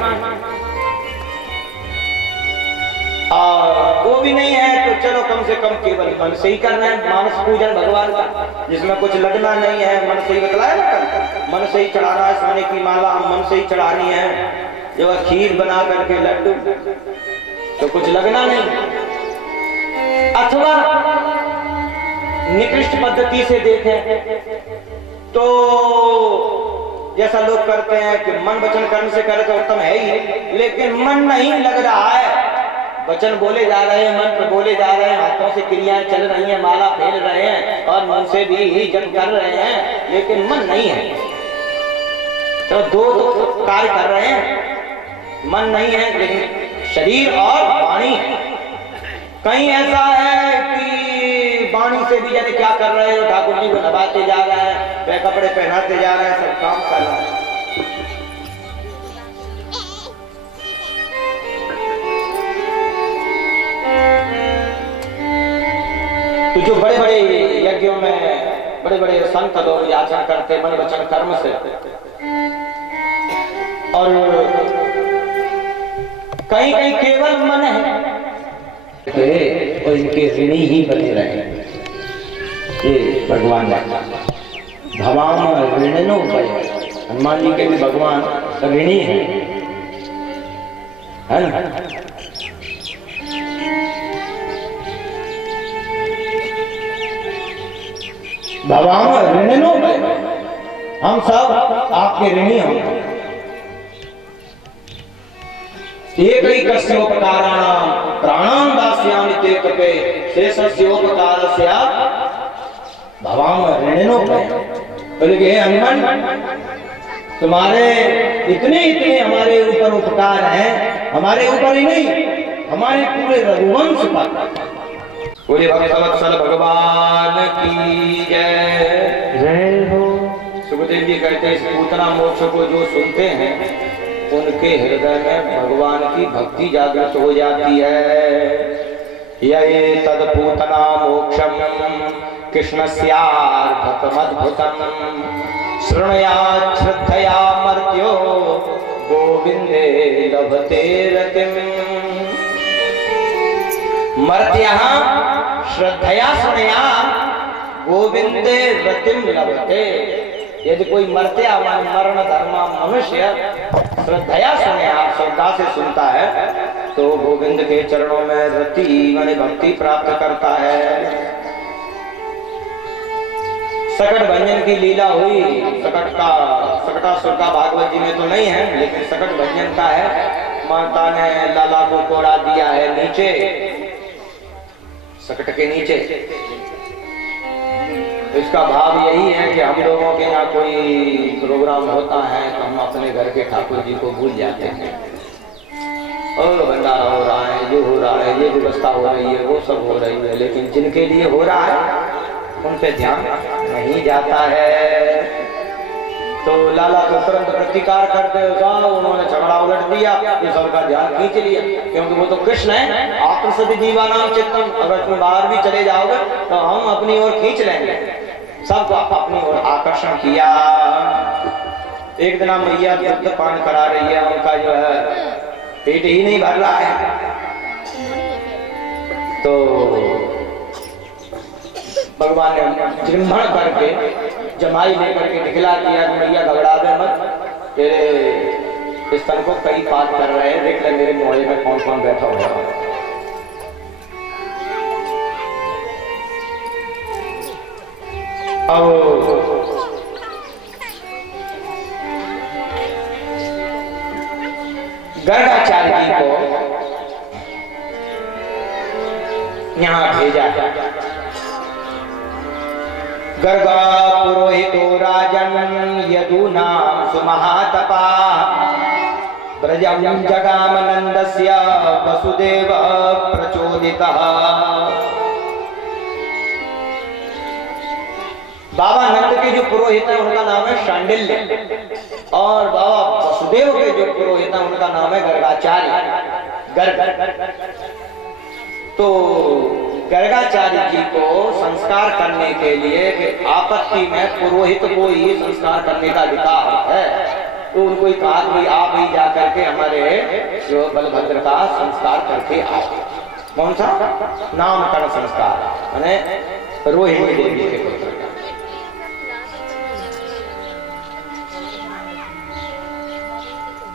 और वो भी नहीं है तो चलो कम से कम केवल मन से ही करना है, मानस पूजन भगवान का, जिसमें कुछ लड़ना नहीं है, मन से ही बतलाया ना कल, मन से ही चढ़ाना है, सोने की माला मन से ही चढ़ानी है, जो खीर बना करके लड्डू, तो कुछ लगना नहीं। अथवा निकृष्ट पद्धति से देखें तो जैसा लोग करते हैं कि मन वचन कर्म से करे तो उत्तम है ही, लेकिन मन नहीं लग रहा है, वचन बोले जा रहे हैं, मंत्र बोले जा रहे हैं, हाथों से क्रियाएं चल रही हैं, माला फेर रहे हैं और मन से भी जप कर रहे हैं, लेकिन मन नहीं है। तो दो कार्य कर रहे हैं, मन नहीं है लेकिन शरीर और वाणी। कहीं ऐसा है कि वाणी से भी जाने क्या कर रहे हो, ठाकुर जी को नभाते जा रहे हैं, वे कपड़े पहनाते जा रहे हैं, सब काम कर रहे हैं। तो जो बड़े बड़े यज्ञों में बड़े बड़े संत लोग याचना करते मन वचन कर्म से, और कहीं कहीं केवल मन है और इनके ऋणी ही बने रहे। ये भगवान भगवान ऋणनो भय, हनुमान जी के भी भगवान ऋणी है ना। भगवान ऋणनो भय, हम सब आपके ऋणी हैं। एक ही कस्योपकाराणाम प्राणां दास्यामि ते कपे शेषस्योपकारस्य भवाम ऋणनो भय। बोले कि हे हनुमान, तुम्हारे इतने इतने हमारे ऊपर उपकार हैं, हमारे ऊपर ही नहीं हमारे पूरे रघुवंश पर। बोले भक्तवत्सल भगवान की जय। जय हो। सुखदेव जी कहते हैं इस पूतना मोक्ष को जो सुनते हैं उनके हृदय में भगवान की भक्ति जागृत हो जाती है। ये तद पूतना मोक्षम कृष्णस्यार्धतमद्भुतम् शृणुयात् श्रद्धया मर्त्यो गोविंदे लभते रतिम्। मर्त्यः श्रद्धया शृणुयात् गोविंदे रतिम् लभते। यदि कोई मर्त्या मरण धर्मा मनुष्य श्रद्धया सुने, आप श्रद्धा से सुनता है तो गोविंद के चरणों में रति माने भक्ति प्राप्त करता है। सकट भंजन की लीला हुई, सकटासुर का भागवत जी में तो नहीं है, लेकिन सकट भंजन का है। माता ने लाला को कोड़ा दिया है नीचे, सकट के नीचे। इसका भाव यही है कि हम लोगों के यहाँ कोई प्रोग्राम होता है तो हम अपने घर के ठाकुर जी को भूल जाते हैं, और भंडारा हो रहा है, ये हो रहा है, ये व्यवस्था हो रही है, वो सब हो रही है, लेकिन जिनके लिए हो रहा है उन पे ध्यान नहीं जाता है। तो लाला को तुरंत प्रतिकार करते जाओ, उन्होंने झगड़ा उलट दिया, ये सबका ध्यान खींच लिया, क्योंकि वो तो कृष्ण है। आत्मसति जीवानाम चित्तम, अगर तुम बाहर भी चले जाओगे तो हम अपनी ओर खींच लेंगे। सबको अपनी ओर आकर्षण किया। एक दिन मैया दुग्ध पान करा रही है, उनका जो है पेट ही नहीं भर रहा है, तो भगवान ने जृंभण करके जमाई लेकर के दिखला दिया कि मैया घबरा दे मत, तेरे स्तन को कई पात कर रहे हैं, देख ले मेरे मोहल्ले में कौन कौन बैठा हुआ है। अब गर्गाचार्य जी को यहाँ भेजा। गर्गा पुरोहितो राजन यदूनां सुमहातपा ब्रजं जगाम नंदस्य वसुदेव प्रचोदितः। बाबा नंद के जो पुरोहित है उनका नाम है शांडिल्य, और बाबा वसुदेव के जो पुरोहित है उनका नाम है गर्गाचार्य। गर्ग तो गर्गाचार्य जी को संस्कार करने के लिए कि आपत्ति में पुरोहित को ही संस्कार करने का अधिकार है, तो उनको ही कहा कि आप ही जा करके हमारे जो बलभद्र का संस्कार करके आओ। कौन सा? नामकरण संस्कार, माने रोहिणी देवी के पुत्र का।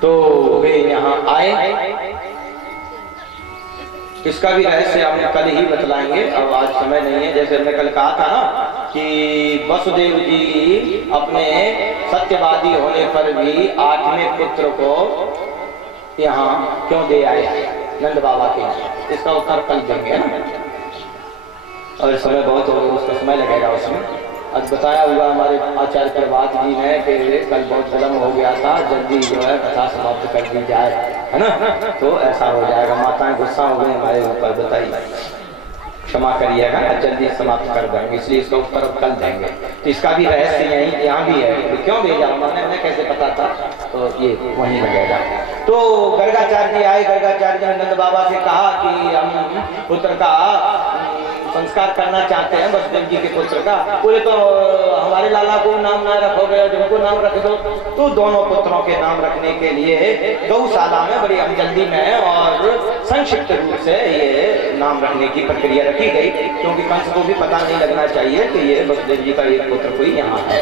तो वे यहाँ आए। इसका भी रहस्य हम कल ही बतलाएंगे, अब आज समय नहीं है। जैसे हमने कल कहा था ना कि वसुदेव जी अपने सत्यवादी होने पर भी 8वें पुत्र को यहाँ क्यों दे आए नंद बाबा के, इसका उत्तर कल देंगे ना। और समय बहुत हो गया, उसका समय लगेगा उसमें। आज बताया हुआ हमारे आचार्य प्रभात जी ने कि कल बहुत विलम्ब हो गया था, जल्दी जो है कथा समाप्त कर दी जाए, है ना, तो ऐसा हो जाएगा। माताएं गुस्सा हो गई हमारे ऊपर, बताइए, क्षमा करिएगा, जल्दी समाप्त कर देंगे, इसलिए इसका उत्तर कल देंगे। तो इसका भी रहस्य यही यहाँ भी है, तो क्यों भेजा उन्होंने, हमें कैसे पता था, तो ये वहीं लगेगा। तो गर्गाचार्य जी आए। गर्गाचार्य जी ने नंद बाबा से कहा कि हम पुत्र का संस्कार करना चाहते हैं, वसुदेव जी के पुत्र का। बोले तो हमारे लाला को नाम ना रखोगे, उनको नाम रख दो। तो दोनों पुत्रों के नाम रखने के लिए गौशाला में बड़ी हम जल्दी में और संक्षिप्त रूप से ये नाम रखने की प्रक्रिया रखी गई, क्योंकि कंस को भी पता नहीं लगना चाहिए कि ये वसुदेव जी का एक पुत्र कोई यहाँ है,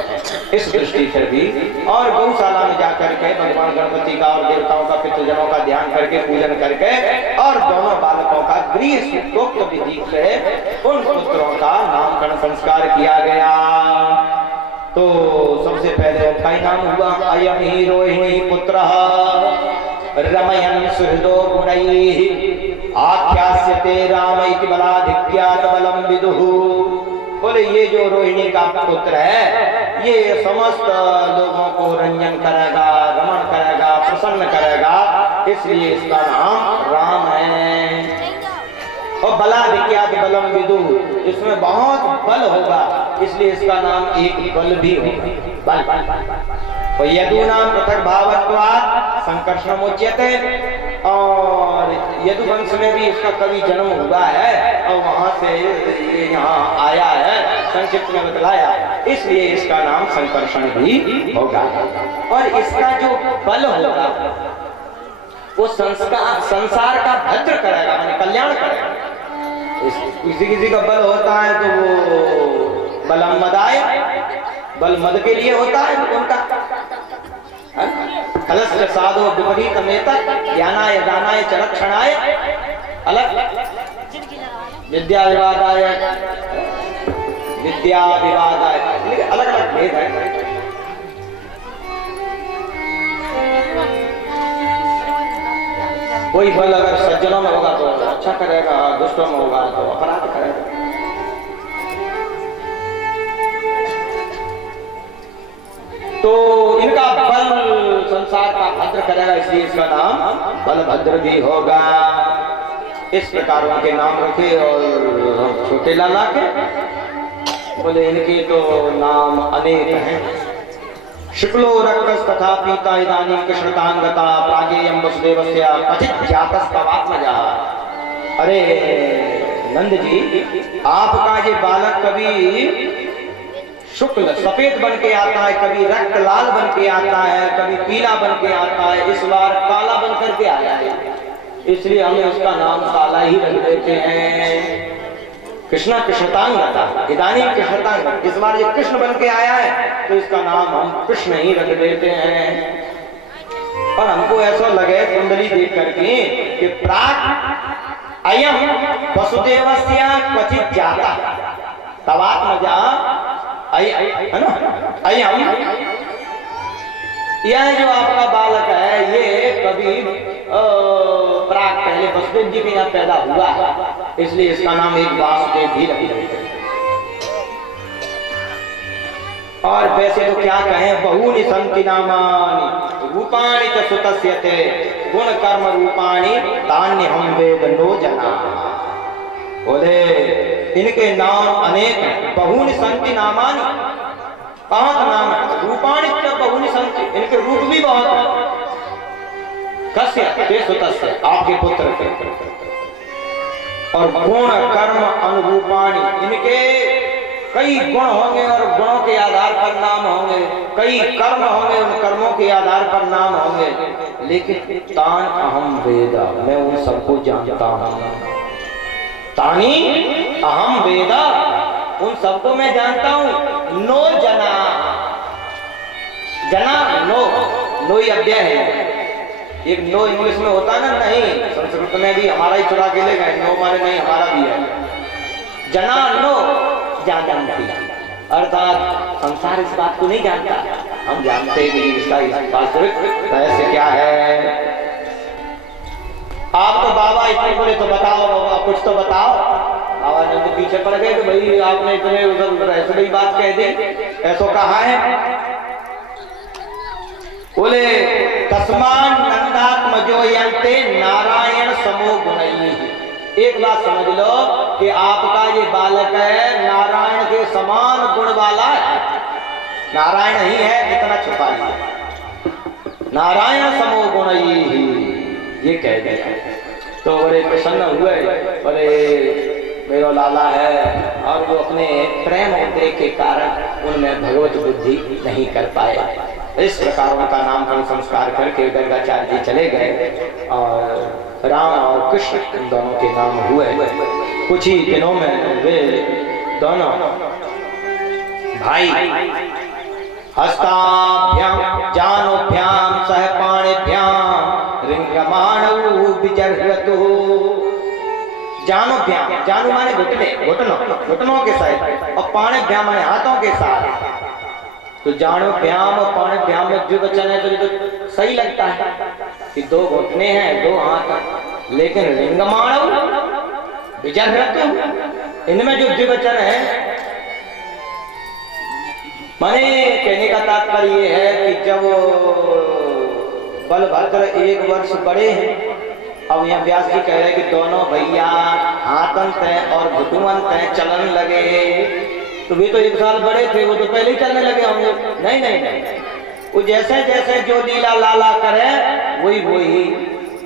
इस दृष्टि से भी। और गौशाला में जाकर के भगवान गणपति का और देवताओं का, पितृजनों का ध्यान करके, पूजन करके, और दोनों बालकों का गृह सूत्रोक्त विधि से उन पुत्रों का नामकरण संस्कार किया गया। तो सबसे पहले उनका ही नाम हुआ अयम ही रोहिणी पुत्रः रमयन् सुहृदो गुणैः आख्यास्यते राम इति बलाधिक्यात् बलं विदुः। बोले ये जो रोहिणी का पुत्र है, ये समस्त लोगों को रंजन करेगा, रमण करेगा, प्रसन्न करेगा, इसलिए इसका नाम राम है। और बलाधिक्यात् बलम विदु, इसमें बहुत बल होगा, इसलिए इसका नाम एक बल भी होगा, बल। और यदूनाम पृथक भावत्वात् संकर्षणमुच्यते, और यदु वंश में भी इसका कभी जन्म हुआ है और वहां से यहाँ आया है, संक्षिप्त में बतलाया, इसलिए इसका नाम संकर्षण भी होगा। और इसका जो बल होगा वो संसार का भद्र करेगा, माने कल्याण करेगा। किसी किसी का बल होता है तो वो बलम मदाय, बल मद के लिए होता है उनका। कलश साधो विपरीत मेतक ज्ञानाय दानाय च रक्षणाय अलग विद्या विवादाय, विद्या विवादाय, अलग अलग भेद है। कोई बल अगर सज्जनों में होगा तो अच्छा करेगा, दुष्टों में होगा तो अपराध करेगा। तो इनका बल संसार का भद्र करेगा, इसलिए इसका नाम बलभद्र भी होगा। इस प्रकार उनके नाम रखे। और छोटे लाला के बोले इनके तो नाम अनेक हैं। शुक्लो रक्तस् तथा पीता इदानीं कृष्णतांगता प्रागेयं वसुदेवस्य क्वचित् जातस्तवात्मजः। अरे नंद जी, आपका ये बालक कभी शुक्ल सफेद बन के आता है, कभी रक्त लाल बन के आता है, कभी पीला बन के आता है, इस बार काला बन करके आया है, इसलिए हमें उसका नाम काला ही रख देते हैं। कृष्णा कृष्णतांगता इदानीं कृष्णतांग, इस बार ये कृष्ण बन के आया है तो इसका नाम हम कृष्ण ही रख देते हैं। और हमको ऐसा लगे कुंडली देख करके कि प्राक अयम वसुदेवस्य क्वचित् जाता तवात्मजा, है ना, अयम यह जो आपका बालक है ये कभी प्राग पहले वसुदेव जी के यहाँ पैदा हुआ है, इसलिए इसका नाम एक वासुदेव भी रख दिया। और वैसे तो क्या कहें, बहूनि संति नामानि रूपाणि च सुतस्यते गुण कर्म रूपाणि तान्यहं वेद नो जना। बोले इनके नाम अनेक हैं, बहूनि संति नामानि, बहुत नाम है, रूपाणि च बहूनि संति, इनके रूप भी बहुत हैं। कस्य ते सुतस्य, आपके पुत्र के, और गुण कर्म अनुरूपाणि, इनके कई गुण होंगे और गुणों के आधार पर नाम होंगे, कई कर्म होंगे, उन कर्मों के आधार पर नाम होंगे, लेकिन तान अहम वेदा, मैं उन सबको जानता हूं। तानी अहम वेदा, उन सबको मैं जानता हूं। नो जना, जना नो, नो ही अव्यय है, एक नो इंग्लिश में होता है ना, नहीं, संस्कृत में भी हमारा ही चुरा के ले गए, नो माने नहीं, हमारा भी है। जना नो जानती, अर्थात संसार इस बात को नहीं जानता, हम जानते हैं कि इसका वास्तविक रहस्य क्या है। आप तो बाबा इतने बोले तो बताओ बाबा, कुछ तो बताओ। बाबा ने तो पीछे पड़ गए कि भाई आपने इतने उधर रहस्य की बात कह दी, ऐसा कहा है। बोले तस्मान नंदात्मजो यन्ते नारायण समो गुणैः। एक बात समझ लो कि आपका ये बालक है नारायण के समान गुण वाला है, नारायण ही है, इतना छुपा लिया, नारायण समो गुणैः, ये कह दिया। तो बड़े प्रसन्न हुए, बड़े मेरा लाला है, और वो अपने प्रेम उद्रेक के कारण उनमें भगवत बुद्धि नहीं कर पाए। इस प्रकार उनका नामकरण संस्कार करके गर्गाचार्य जी चले गए, और राम और कृष्ण इन दोनों के नाम हुए। कुछ ही दिनों में वे दोनों भाई हस्ताभ्याम जानोभ्याम सह पाणिभ्याम रिंगमाणौ विजर्हतु। जानोभ्याम, जानू माने घुटने, घुटनों, घुटनों के साथ, और पाणिभ्याम माने हाथों के साथ। तो जानोभ्याम और पाणिभ्याम में जो वचन है तो सही लगता है कि दो घुटने हैं, दो हाथ हैं, लेकिन रिंगमाणौ विजर्हतु, इनमें जो द्विवचन है, माने कहने का तात्पर्य ये है कि जब बलभद्र 1 वर्ष बड़े हैं, अब यहाँ व्यास जी कह रहे हैं कि दोनों भैया हाथंत हैं और घुटुवंत हैं, चलन लगे। तो वे तो 1 साल बड़े थे, वो तो पहले ही चलने लगे होंगे। नहीं नहीं नहीं, वो जैसे जैसे जो लीला लाला करे वही वही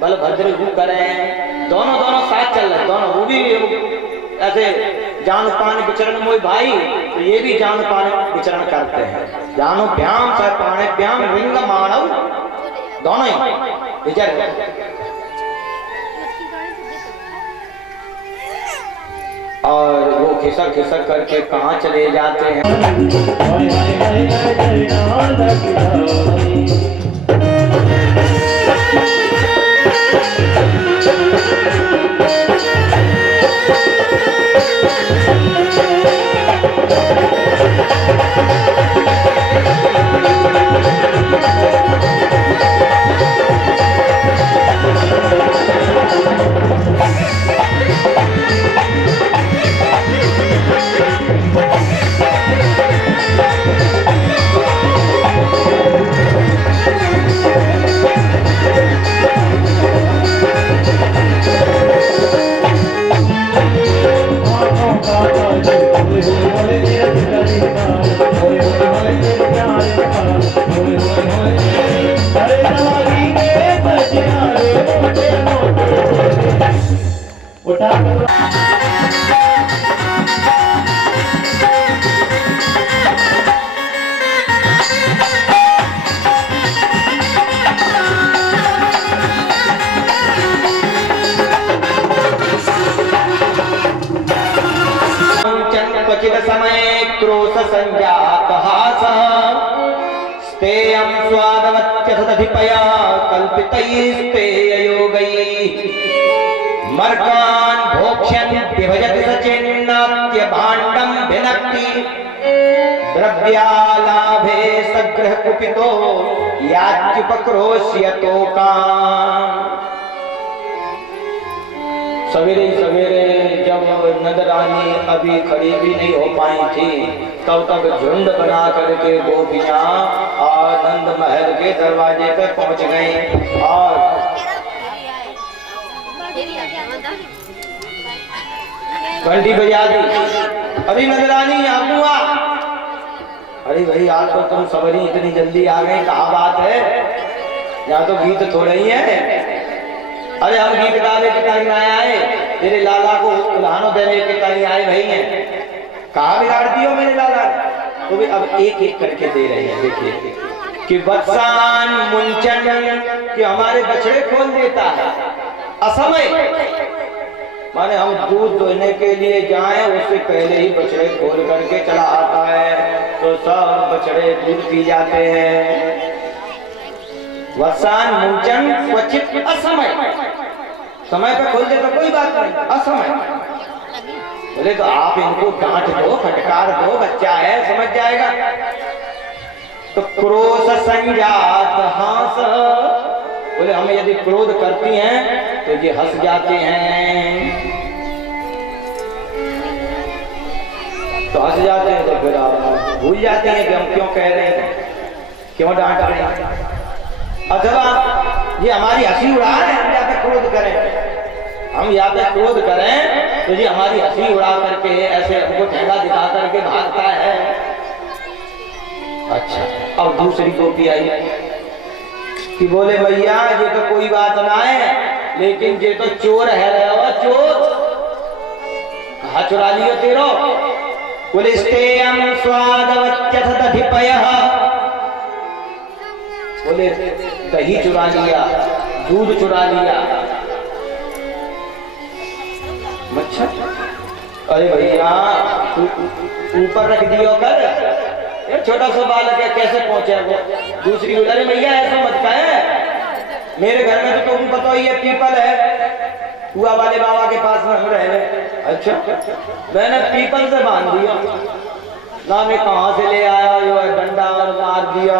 बलभद्र को करें, दोनों दोनों साथ चल रहे, दोनों, वो भी ऐसे जान पान विचरण मोई भाई, तो ये भी जान पान विचरण करते हैं। जानोभ्याम सह पाणिभ्याम रिंगमाणौ, दोनों ही विचर। और वो खिसक खिसक करके कहाँ चले जाते हैं। समय क्रोश संजात हासः स्तेयं स्वादवत्यसदधिपया कल्पितैस्तेययोगैः मर्कान् भोक्ष्यन् विभजति सचिन्नात्य भाण्डं भिनक्ति द्रव्यालाभे सग्रह कुपितो यात्युपक्रोश्यतोकान्। सवेरे सवेरे जब नंदरानी अभी खड़ी भी नहीं हो पाई थी, तब तक झुंड बना करके गोपियां आनंद महल के दरवाजे पे पहुंच गईं और घंटी बजा दी। अरे नंदरानी यहाँ क्यों आ? अरे भाई आज तो तुम सबरी इतनी जल्दी आ गए, कहाँ बात है? यहाँ तो गीत थोड़े ही है। अरे हम गीत गाने के टाइम आए, तेरे लाला को उल्हानो देने के टाइम आए भाई हैं। कहाँ बिगाड़ दियो मेरे लाला ने? तो भी अब एक एक करके दे रहे हैं। देखिए कि वत्सान मुंचन, कि हमारे बछड़े खोल देता है असमय, माने हम दूध दोहने के लिए जाएं उससे पहले ही बछड़े खोल करके चला आता है, तो सब बछड़े दूध पी जाते हैं। वत्सान मुंचन क्वचित असमय, समय पे खोल दे तो कोई बात नहीं, असमय बोले तो आप इनको डांट दो, फटकार दो, बच्चा है समझ जाएगा। तो क्रोध संजात हास, बोले हमें यदि क्रोध करती हैं तो ये हंस जाते हैं, तो हंस जाते हैं, तो फिर आप भूल जाते हैं कि हम क्यों कह रहे हैं, क्यों डांट रहे हैं। अथवा ये हमारी हंसी उड़ा रहे हैं, हम यहाँ पे क्रोध करें, हम यहाँ पे क्रोध करें तो ये हमारी हंसी उड़ा करके ऐसे हमको ठेला दिखा करके भागता है। अच्छा, अब दूसरी गोपी आई कि बोले भैया ये तो कोई बात ना है, लेकिन ये तो चोर है रे, चोर कहाँ चुरा लियो तेरो? बोले स्तेयम स्वादवत्यथ दधिपयः, बोले दही चुरा लिया, दूध चुरा लिया। मच्छर, अरे भैया ऊपर रख दियो कर, ये छोटा सा बालक है कैसे पहुंचे वो? दूसरी, अरे भैया ऐसा मत कहे, मेरे घर में तो तुमको पता ही है पीपल है, हुआ वाले बाबा के पास में हम रहे। अच्छा, मैंने पीपल से बांध दिया ना, मैं कहां से ले आया जो है डंडा और मार दिया,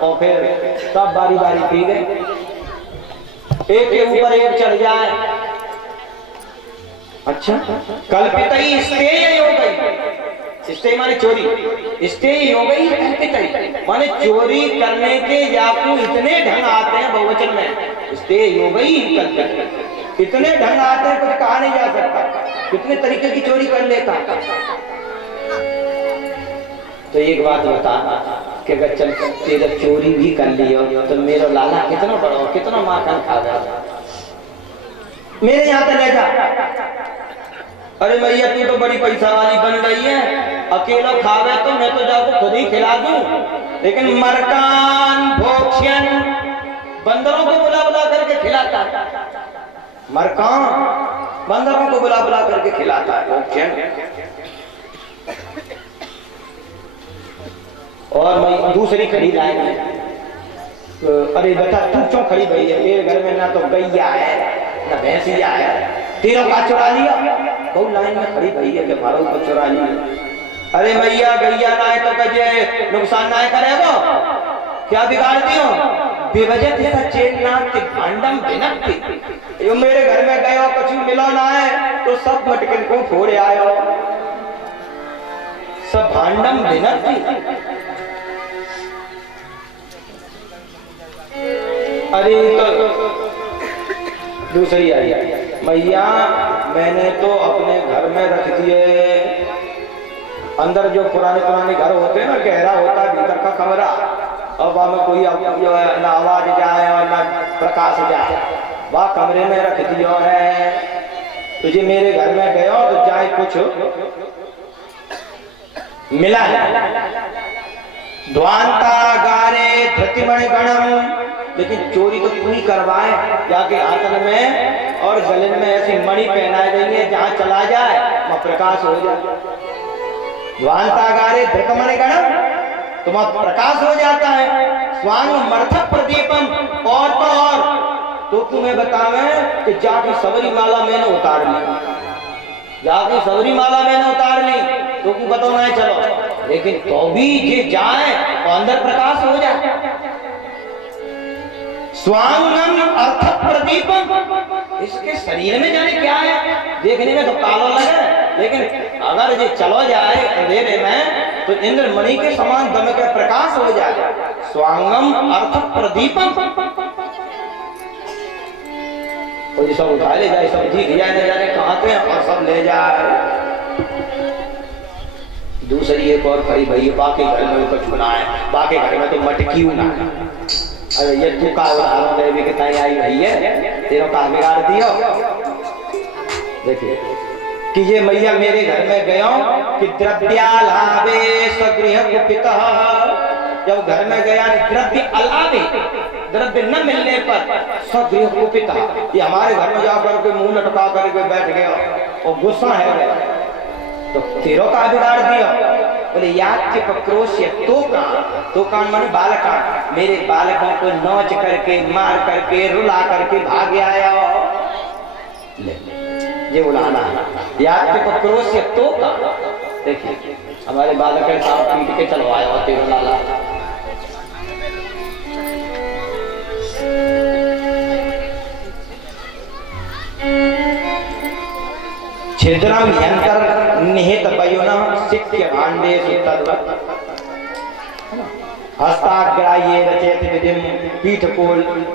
और फिर सब बारी बारी पी गए, एक के ऊपर एक चढ़ जाए। अच्छा, कल्पित ही स्टेय हो गई, स्टेय माने चोरी, स्टेय हो गई कल्पित माने चोरी करने के आपको इतने ढंग आते हैं, बहुवचन में स्टेय हो गई कल्पित, इतने ढंग आते हैं कुछ कहा नहीं जा सकता, कितने तरीके की चोरी कर लेता। तो एक बात बता कि अगर चल तेरा चोरी भी कर लियो तो मेरा लाला कितना बड़ा, कितना माखन खा गया, मेरे यहाँ पे ले जा। अरे भैया तू तो बड़ी पैसा वाली बन रही है, अकेला खावे तो मैं तो जाकर खुद ही खिला दूं, लेकिन मरकान भोक्ष्यन, बंदरों को बुला बुला करके खिलाता है, मरकान बंदरों को बुला बुला करके खिलाता है, भोक्ष्यन। और मैं दूसरी खड़ी लाए, अरे बेटा तू क्यों खड़ी भाई है? मेरे घर में ना तो गैया है ना भैंसिया है, तेरा का चुरा लिया? बहुत लाइन में खड़ी भाई है कि मारो को चुरा लिया। अरे भैया गैया ना है तो कजे नुकसान ना करे, वो क्या बिगाड़ दियो? बेवजह सचेतना के भांडम बिनकती, यो मेरे घर में गयो कुछ मिलो ना है तो सब मटकिन को फोड़े आयो, सब भांडम बिनकती। अरे तो दूसरी आई, भैया मैंने तो अपने घर में रख दिए, अंदर जो पुराने पुराने घर होते हैं ना, गहरा होता है भीतर का कमरा, और वहां में कोई ना आवाज जाए और ना प्रकाश जाए, वह कमरे में रख दियो है। तुझे मेरे घर में गयो तो चाहे कुछ मिला ध्वांता गारे धृतिमणि गणम, लेकिन चोरी तो पूरी करवाए, जाके हाथन में और गले में ऐसी मणि पहनाए देंगे जहां चला जाए वहां प्रकाश हो जाए। ध्वांतागारे धृतमणि गणम, तुम्हारा प्रकाश हो जाता है। स्वांग मर्थ प्रदीपम, और तो तुम्हें बतावे कि जाके सबरी माला मैंने उतार ली, जाके सबरी माला मैंने उतार ली, तो तू बताओ ना चलो, लेकिन तो भी ये जाए तो अंदर प्रकाश हो जाए। स्वांगम अर्थ प्रदीपम, इसके शरीर में जाने क्या है, देखने में तो कालो लगे, लेकिन अगर ये चलो जाए अंधेरे में तो इंद्रमणि के समान दम के प्रकाश हो जाए। स्वांगम अर्थ प्रदीपम, और ये सब उठा ले जाए, सब दिख जाए, न जाने कहाँ थे और सब ले जाए। दूसरी एक और खड़ी भई, बाकी घर में कुछ बना है, बाकी घर में तो मटकी ना। अरे ये तू का उदाहरण देवी के ताई आई भई है, तेरा का बिगाड़ दियो। देखिए कि ये मैया मेरे घर में गया कि द्रव्यालाभे सगृह कुपितः, जब घर में गया द्रव्य अलावे, द्रव्य न मिलने पर सगृह कुपितः, ये हमारे घर में जाकर के मुंह लटका करके बैठ गया और गुस्सा है, तो तेरो का बिगाड़ दिया। बोले याच्य पक्रोश्य, तो कान माने बालका, मेरे बालकों को नोच करके मार करके रुला करके भाग आया। ले ये उड़ाना है, याच्य पक्रोश्य तो का। देखिए हमारे बालक के साथ पीट के चलवाया और तेरो लाला। छिद्रम यंत्र निहित वयुना सिक्य भांडेषु तद्वत्, हस्ताग्राह्ये रचयति विधिम पीठ को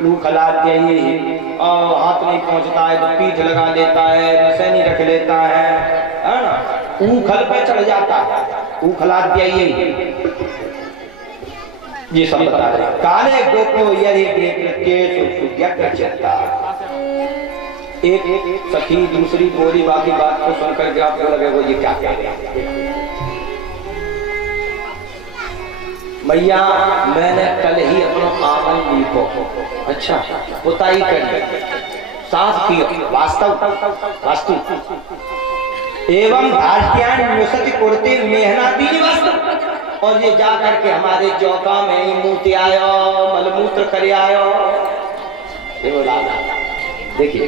लूखलाद्यैः, और हाथ नहीं पहुंचता है तो पीठ लगा लेता है, निशानी रख लेता है ना, ऊखल पे चढ़ जाता है, ऊखलाद्यैः ये सब बता रहे। काले गोप्यो यदि कृत्येषु सुव्यग्रचित्ता, एक सखी दूसरी बोली, बाकी बात को सुनकर के आपको लगेगा ये क्या कह रहे हैं। मैया मैंने कल ही अपना आंगन लीपो, अच्छा पुताई कर साफ किया, वास्तु एवं धाष्ट्यान मुसति कुर्ते मेहनती वास्तु, और ये जा करके हमारे चौका में मूर्ति आयो, मलमूत्र कर आयो। देखिए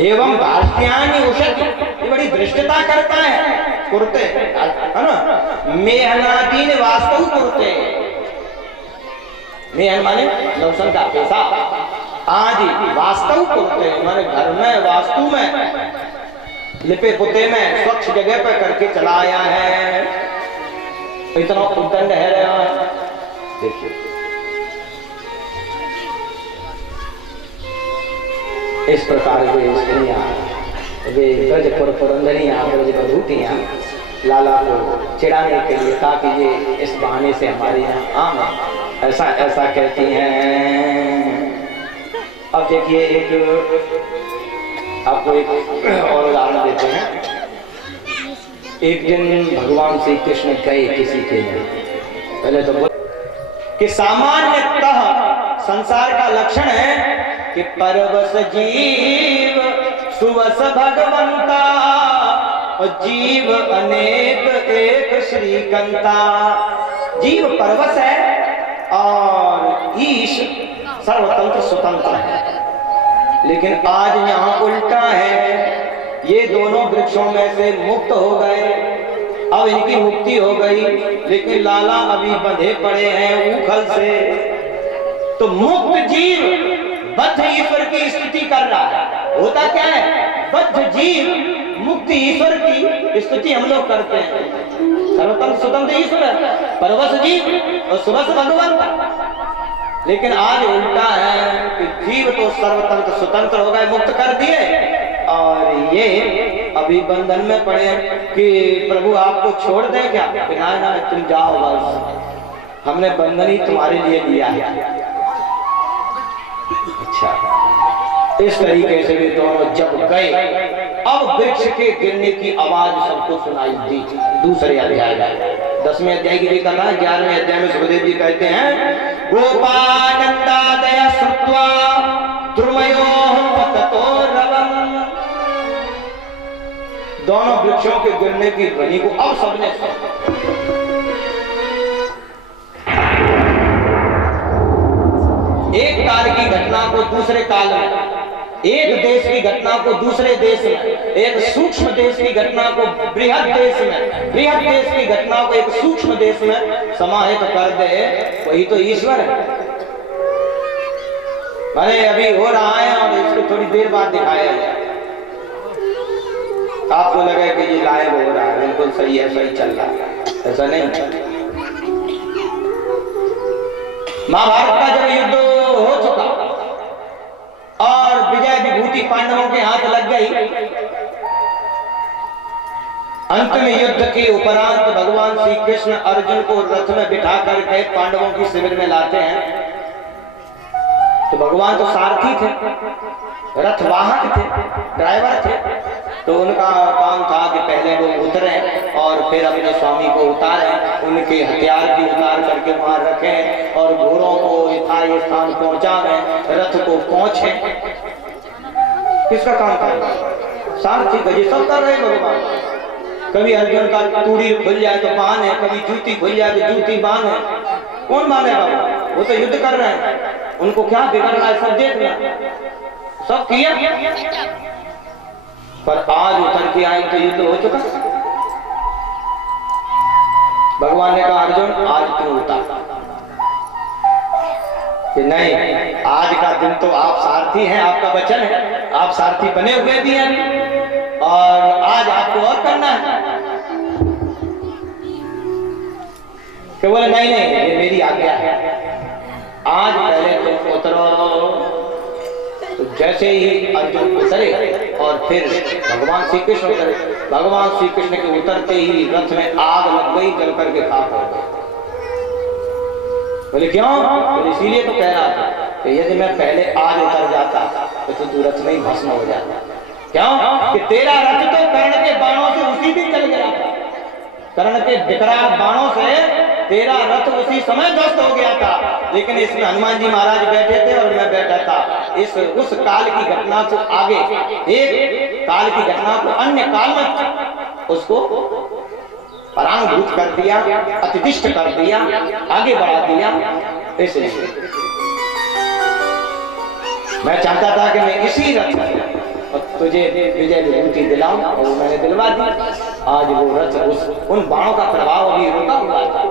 एवं भाष्यानि उषति, ये बड़ी दृष्टता करता है, कुर्ते है ना, मेहनादीन वास्तु कुर्ते, मेहन माने लौसन का पैसा, आदि वास्तु कुर्ते माने घर में वास्तु में लिपे पुते में स्वच्छ जगह पर करके चलाया है, इतना उद्दंड है रहा है। देखिए इस प्रकार वे स्त्रियां, वे ब्रजपुर पुरंदरियां, ब्रजबधूतियां लाला को चिढ़ाने के लिए, ताकि ये इस बहाने से हमारे यहाँ आम ऐसा ऐसा कहती हैं। अब देखिए एक आपको एक और उदाहरण देते हैं। एक दिन भगवान श्री कृष्ण गए किसी के लिए, पहले तो बोल कि सामान्यतः संसार का लक्षण है कि परवश जीव सुवस भगवंता, और जीव अनेक एक श्रीकंता। जीव परवश है और ईश सर्वतंत्र स्वतंत्र है, लेकिन आज यहाँ उल्टा है, ये दोनों वृक्षों में से मुक्त हो गए, अब इनकी मुक्ति हो गई, लेकिन लाला अभी बंधे पड़े हैं ऊखल से। तो मुक्त जीव बद्ध ईश्वर की स्तुति कर रहा है। होता क्या है, बद्ध जीव मुक्त ईश्वर की स्तुति हम लोग करते हैं। सर्वतंत्र स्वतंत्र ईश्वर है, परवश जीव और सुवस भगवंत। लेकिन आज उल्टा है कि जीव तो सर्वतंत्र स्वतंत्र हो गए, मुक्त कर दिए, और ये अभी बंधन में पड़े कि प्रभु आपको छोड़ दें क्या? ना तुम जाओ, बस हमने बंधन ही तुम्हारे लिए लिया है। अच्छा, इस तरीके से भी दोनों जब गए, अब वृक्ष के गिरने की आवाज सबको सुनाई दी। दूसरे अध्याय में 10वें अध्याय की करना है। 11वें अध्याय में सुखदेव जी कहते हैं, गोपानंदादय श्रुत्वा द्रुमयोः पततोरवम्। दोनों वृक्षों के गिरने की ध्वनि को अब सबने एक काल की घटना को दूसरे काल में, एक देश की घटना को दूसरे देश में, एक सूक्ष्म देश की घटना को बृहद देश में, बृहद देश की घटना को एक सूक्ष्म देश में समाहित कर दे, वही तो ईश्वर है। अरे अभी हो रहा है और इसको थोड़ी देर बाद दिखाया जाए, आपको लगे कि ये लाइव हो रहा है, बिल्कुल सही है, सही चल रहा है, ऐसा नहीं। महाभारत का जब युद्ध हो चुका और विजय विभूति पांडवों के हाथ लग गई, अंत में युद्ध के उपरांत भगवान श्री कृष्ण अर्जुन को रथ में बिठा करके पांडवों की शिविर में लाते हैं। तो भगवान तो सारथी थे, रथवाहक थे, ड्राइवर थे, तो उनका काम था कि पहले वो उतरे और फिर अपने स्वामी को उतारें, उनके हथियार भी उतार करके वहां रखें और घोड़ों को यथास्थान स्थान पहुंचावें, रथ को पहुंचे। किसका काम था? सारथी का। ये सब कर रहे भगवान। कभी अर्जुन का तूड़ी खुल जाए तो बांध है, कभी जूती खुल जाए तो जूती बांध है। कौन बांधेगा? वो तो युद्ध कर रहे हैं, उनको क्या बिगड़ रहा है सब देखना, सब किया। पर आज उतर के आए तो युद्ध हो चुका। भगवान ने कहा अर्जुन आज क्यों उतार कि नहीं, आज का दिन तो आप सारथी हैं, आपका वचन है, आप सारथी बने हुए भी हैं और आज आपको और करना है। कि बोले नहीं नहीं, ये मेरी आज्ञा है, आज पहले तुम उतरो। तो जैसे ही अर्जुन उतरे और फिर भगवान श्री कृष्ण उतरे, भगवान श्री कृष्ण के उतरते ही रथ में आग लग गई, जल करके खाक हो गए। बोले क्यों? तो इसीलिए तो कह रहा था कि यदि मैं पहले आज उतर जाता तो तू रथ में ही भस्म हो जाता। क्यों? कि तेरा रथ तो कर्ण के बाणों से उसी दिन चल गया था, कर्ण के विकराल बाणों से तेरा रथ उसी समय ध्वस्त हो गया था, लेकिन इसमें हनुमान जी महाराज बैठे थे और मैं बैठा था। इस उस काल की घटना को आगे, एक काल की घटना को अन्य काल में उसको परांगभूत कर दिया, अतिदिष्ट कर दिया, आगे बढ़ा दिया। इसलिए मैं चाहता था कि मैं इसी रथ में तुझे विजय विभूति दिलाऊं और मैंने दिलवा दी। आज वो रथ उन बाणों का प्रभाव अभी रुका हुआ था,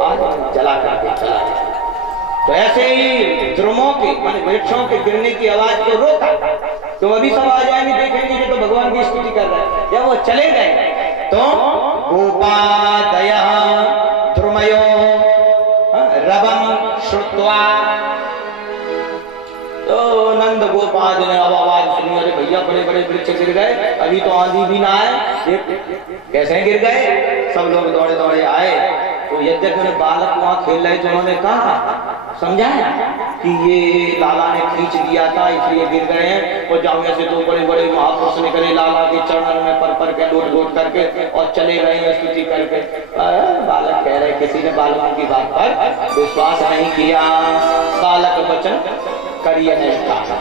आज जला करके चला। तो ऐसे ही ध्रुवों के माने वृक्षों के गिरने की आवाज को रोका। तो अभी सब आ जाएंगे, देखेंगे तो भगवान की स्तुति कर रहे हैं। जब वो चले गए तो गोपादयः ध्रुमयो रवं श्रुत्वा, तो नंद गोपाल ने अब आवाज सुनी, अरे भैया बड़े बड़े वृक्ष गिर गए, अभी तो आंधी भी ना आए, कैसे गिर गए? सब लोग दौड़े दौड़े आए। तो यद्यपि उन्हें बालक वहां खेल रहे थे, उन्होंने कहा समझाया कि ये लाला ने खींच दिया था इसलिए गिर गए हैं। और जाओ ऐसे दो बड़े बड़े महापुरुष निकले लाला के चरणों में पर के लोट लोट करके और चले गए स्तुति करके। बालक कह रहे किसी ने बालकों की बात पर विश्वास नहीं किया, बालक वचन करिए नहीं कहा।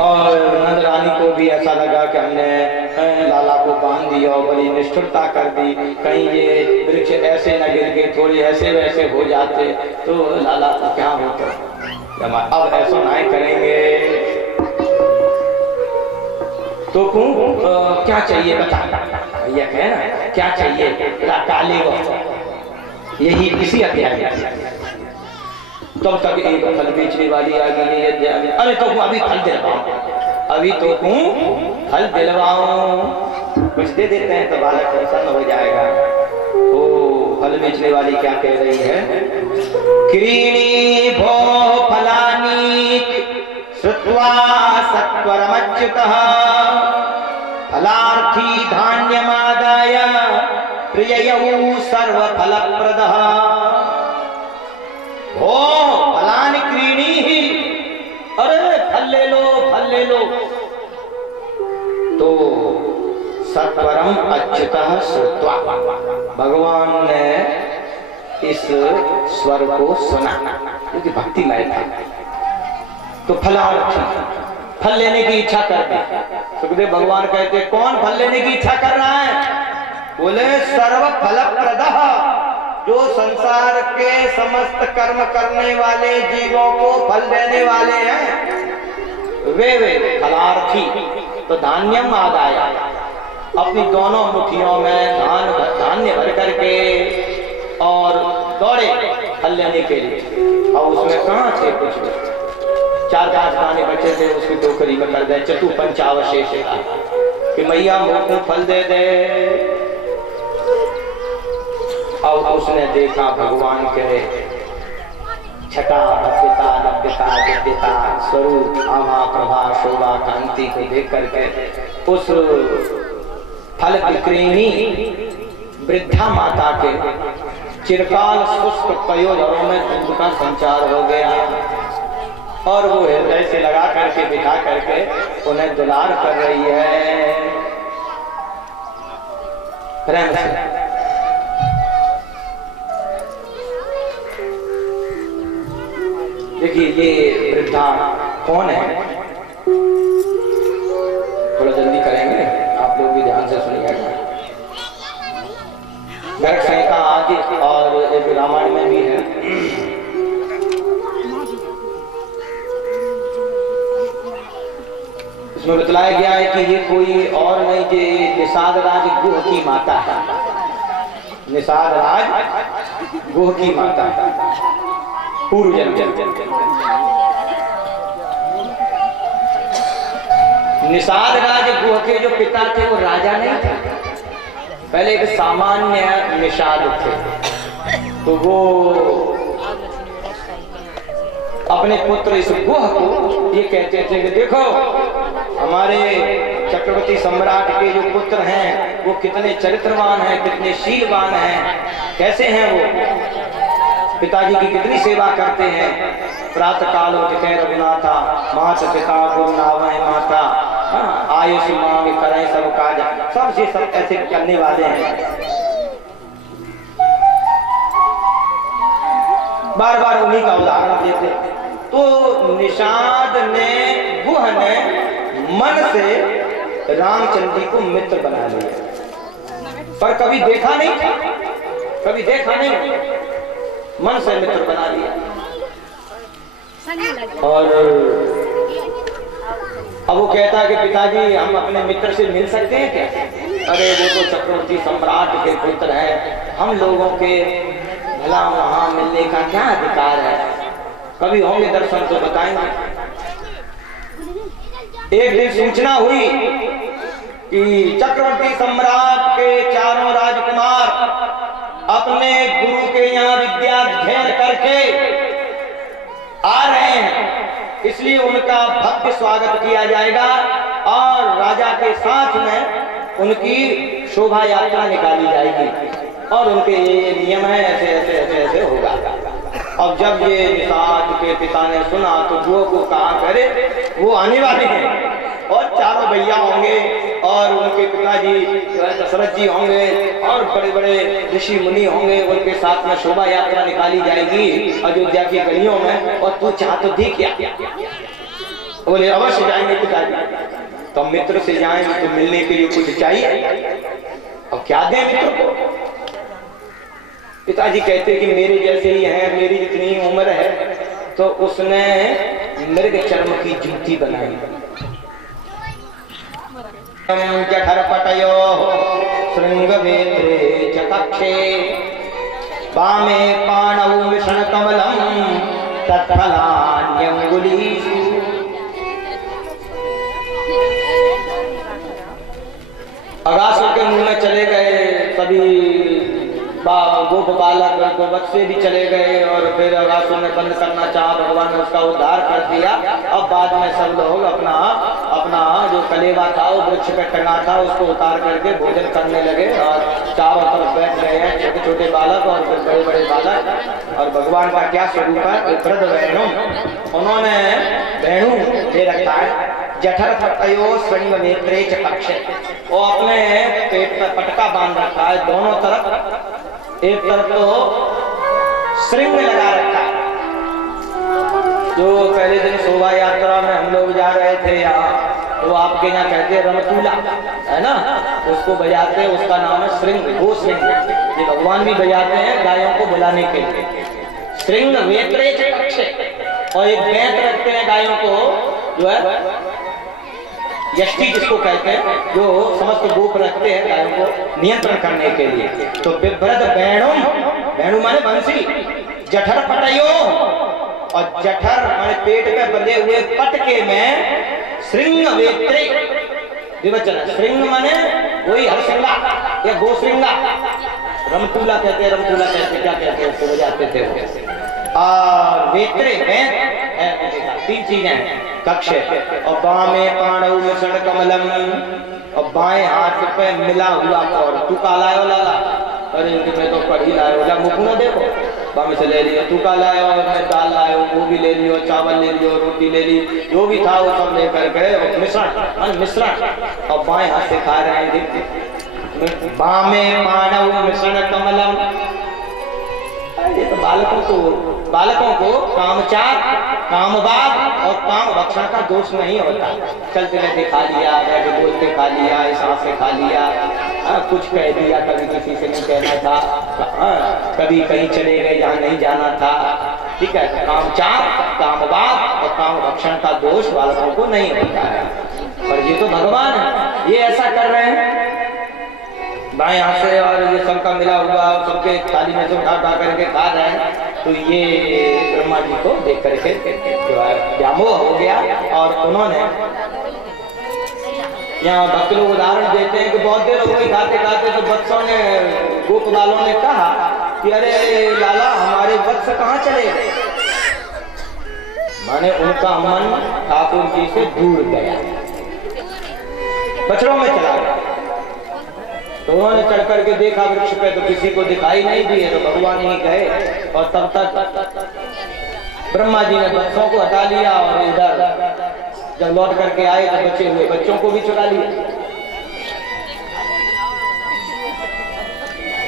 और नंद रानी को भी ऐसा लगा कि हमने लाला को बांध दिया और बड़ी निष्ठुरता कर दी, कहीं ये वृक्ष ऐसे न गिर के थोड़े ऐसे वैसे हो जाते तो लाला को क्या होता। अब ऐसा नहीं करेंगे तो क्या चाहिए बता। भैया कहे ना क्या चाहिए, काले यही इसी अध्याय में। तब तक एक फल बेचने वाली आ गई, अरे तो अभी फल दिलवाओ, अभी तो फल दिलवाओ, कुछ दे देते हैं तो बालक प्रसन्न हो जाएगा। तो फल बेचने वाली क्या कह रही है? क्रीणी भो फलानी श्रुत्वा सत्वरमच्युतः फलार्थी धान्यमादाय प्रिययौ सर्वफलप्रदः। ओ फलानि क्रीणीहि, अरे फल ले लो, फल ले लो। तो सत्वरम अच्युतः श्रुत्वा, भगवान ने इस स्वर को सुना क्योंकि भक्तिमय था। तो फलार्थी, फल लेने की इच्छा करते। सुखदेव भगवान कहते कौन फल लेने की इच्छा कर रहा है? बोले सर्व फलप्रदः, जो संसार के समस्त कर्म करने वाले जीवों को फल देने वाले हैं वे फलार्थी। तो धान्यम आदाय, अपनी दोनों मुट्ठियों में धान्य भर करके और दौड़े हल्लाने के लिए। और उसमें कहाँ थे कुछ 4-5 दाने बचे थे, उसकी टोकरी में कर दे चतु पंचावशेष कि मैया मुझको फल दे दे। और उसने देखा भगवान के छटा भव्यता लभ्यता दिव्यता स्वरूप आभा प्रभा शोभा कांति को देख करके उस फल विक्रेणी वृद्धा माता के चिरकाल शुष्क पयोधरों में दूध का संचार हो गया और वो हृदय से लगा करके बिठा करके उन्हें दुलार कर रही है प्रेम से। देखिए ये वृद्धा कौन है, थोड़ा जल्दी करेंगे, आप लोग भी ध्यान से सुनिएगा। गर्ग संहिता आदि और एक रामायण में भी है। इसमें बतलाया गया है कि ये कोई और नहीं, ये निषाद राज गुह की माता है। निषाद राज गुह की माता है, पूर्व जन्म। निषाद राज गुह के जो पिता थे वो राजा नहीं थे, पहले एक सामान्य निषाद थे। तो वो अपने पुत्र इस गुह को ये कहते थे कि देखो हमारे चक्रवर्ती सम्राट के जो पुत्र हैं वो कितने चरित्रवान हैं, कितने शीलवान हैं, कैसे हैं वो, पिताजी की कितनी सेवा करते हैं। प्रातः काल उठे रघुनाथा मात पिता गुरु नावै माता, आयुष मांग करें सब काज, सबसे सब ऐसे करने वाले हैं। बार बार उन्हीं का उदाहरण देते। तो निषाद ने गुह ने मन से रामचंद्र जी को मित्र बना लिया, पर कभी देखा नहीं, कभी देखा नहीं, मन से मित्र बना लिया। और अब वो कहता है कि पिताजी हम अपने मित्र से मिल सकते हैं क्या? अरे वो तो चक्रवर्ती सम्राट के पुत्र हैं, हम लोगों के भला वहां मिलने का क्या अधिकार है, कभी होंगे दर्शन तो बताएंगे। एक दिन सूचना हुई कि चक्रवर्ती सम्राट के चारों राजकुमार अपने गुरु के यहाँ विद्या अध्ययन करके आ रहे हैं, इसलिए उनका भव्य स्वागत किया जाएगा और राजा के साथ में उनकी शोभा यात्रा निकाली जाएगी और उनके ये नियम है, ऐसे ऐसे ऐसे ऐसे होगा। अब जब ये निषाद के पिता ने सुना तो गुह को कहा करे वो आने वाले हैं और चारों भैया होंगे और उनके पिताजी दशरथ जी होंगे और बड़े बड़े ऋषि मुनि होंगे, उनके साथ में शोभा यात्रा निकाली जाएगी अयोध्या की गलियों में, और तू चाह तो दी क्या? बोले अवश्य जाएंगे पिताजी। तो मित्र से जाएंगे तो मिलने के लिए कुछ चाहिए, अब क्या दें मित्र को? पिताजी कहते कि मेरे जैसे ही हैं, मेरी जितनी उम्र है। तो उसने मृग चर्म की जूती बनाई। जठरपटयो श्रृंगवेत्रे च कक्षे वामे पाणौ मिश्रणकमलं तत्फलान्यंगुलीषु। अगासुर के मुंह में चले गए सभी गोप बालक, बच्चे भी चले गए और फिर अगासुर ने बंद करना चाहा, भगवान ने उसका उद्धार कर दिया। अब बाद में सब लोग अपना अपना जो कलेवा था वो वृक्ष पे टंगा था उसको उतार करके भोजन करने लगे और चारों तरफ बैठ गए हैं छोटे छोटे बालक और फिर बड़े बड़े बालक। और भगवान का क्या स्वरूप है? वृद्ध वेणु, उन्होंने वेणु दे रखा है। जठर पटयो स्वर्ण नेत्रे च कक्षे, वो अपने पेट पर पटका बांध रखा है दोनों तरफ, एक तरफ तो श्रृंग लगा रखा है। जो पहले दिन शोभा यात्रा में हम लोग जा रहे थे यहाँ, तो आपके यहाँ कहते हैं रमतूला है ना, उसको बजाते हैं, उसका नाम है श्रृंग, वो श्रृंग। ये भगवान भी बजाते हैं गायों को बुलाने के लिए। श्रृंग वेत्रे च कक्षे, और एक बेंत रखते हैं गायों को, जो है यष्टि जिसको कहते हैं, जो समस्त गोप रखते हैं गायों को नियंत्रण करने के लिए। तो बिभ्रद वेणु, वेणु माने बंसी, जठर पटयो, और जठर माने पेट पे बंधे हुए पटके में श्रृंग वेत्रे विवचन है। श्रृंग माने वही हरसिंगा या गोश्रृंगा, रमतूला कहते हैं, रमतूला कहते क्या कहते हैं, उसको बजाते थे वो। और वेत्रे में 3 चीजें हैं, कक्ष और बामे पाणव मिश्रण कमलम, और बाएं हाथ पे मिला हुआ और तू का लायो लाला, अरे मैं तो कढ़ी लायो ला, मुख न देखो, बामे से ले लियो, तू का लायो, मैं दाल लायो, वो भी ले लियो, चावल ले लियो, रोटी ले ली, जो भी था वो सब लेकर गए, मिश्रण मिश्रण, और बाएं हाथ से खा रहे हैं। बामे पाणव मिश्रण कमलम, ये तो बालकों को कामचार, कामवाद और काम भक्षण का दोष नहीं होता। चलते रहते खा लिया, बैठे बोलते खा लिया, सांस से खा लिया, कुछ कह दिया, कभी किसी से नहीं कहना था, कभी कहीं चले गए जहाँ नहीं जाना था, ठीक है। कामचार, कामवाद और काम भक्षण का दोष बालकों को नहीं होता है। पर ये तो भगवान है, ये ऐसा कर रहे हैं बाएं हाथ से, और ये सबका मिला हुआ सबके थाली में से उठा करके खा रहे हैं। तो ये ब्रह्मा जी को देख करके जो है व्यामोह हो गया, और उन्होंने यहाँ भक्त लोग उदाहरण देते हैं कि बहुत देर हो गई खाते खाते, तो बच्चों ने, गोप वालों ने कहा कि अरे लाला हमारे वत्स कहाँ चले गए, माने उनका मन ठाकुर जी से दूर गया, बछड़ों में चला गया। तो उन्होंने चढ़ करके देखा वृक्ष पे, तो किसी को दिखाई नहीं दिए, तो भगवान ही गए, और तब तक ब्रह्मा जी ने बच्चों को हटा लिया, और इधर जब लौट करके आए तो बचे हुए बच्चों को भी चुरा लिया।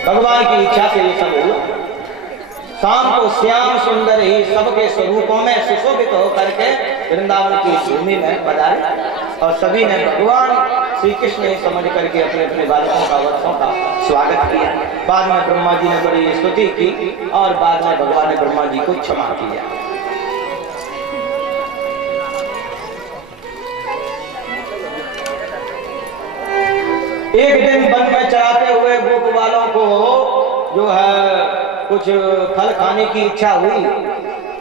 भगवान की इच्छा से ये सब हुआ। शाम को श्याम सुंदर ही सबके स्वरूपों में सुशोभित होकर के वृंदावन की भूमि में पधारे, और सभी ने भगवान श्री कृष्ण ने समझ करके अपने अपने बालकों का, वत्सों का स्वागत किया। बाद में ब्रह्मा जी ने बड़ी स्तुति की, और बाद में भगवान ने ब्रह्मा जी को क्षमा किया। एक दिन वन में चराते हुए गोप वालों को जो है कुछ फल खाने की इच्छा हुई,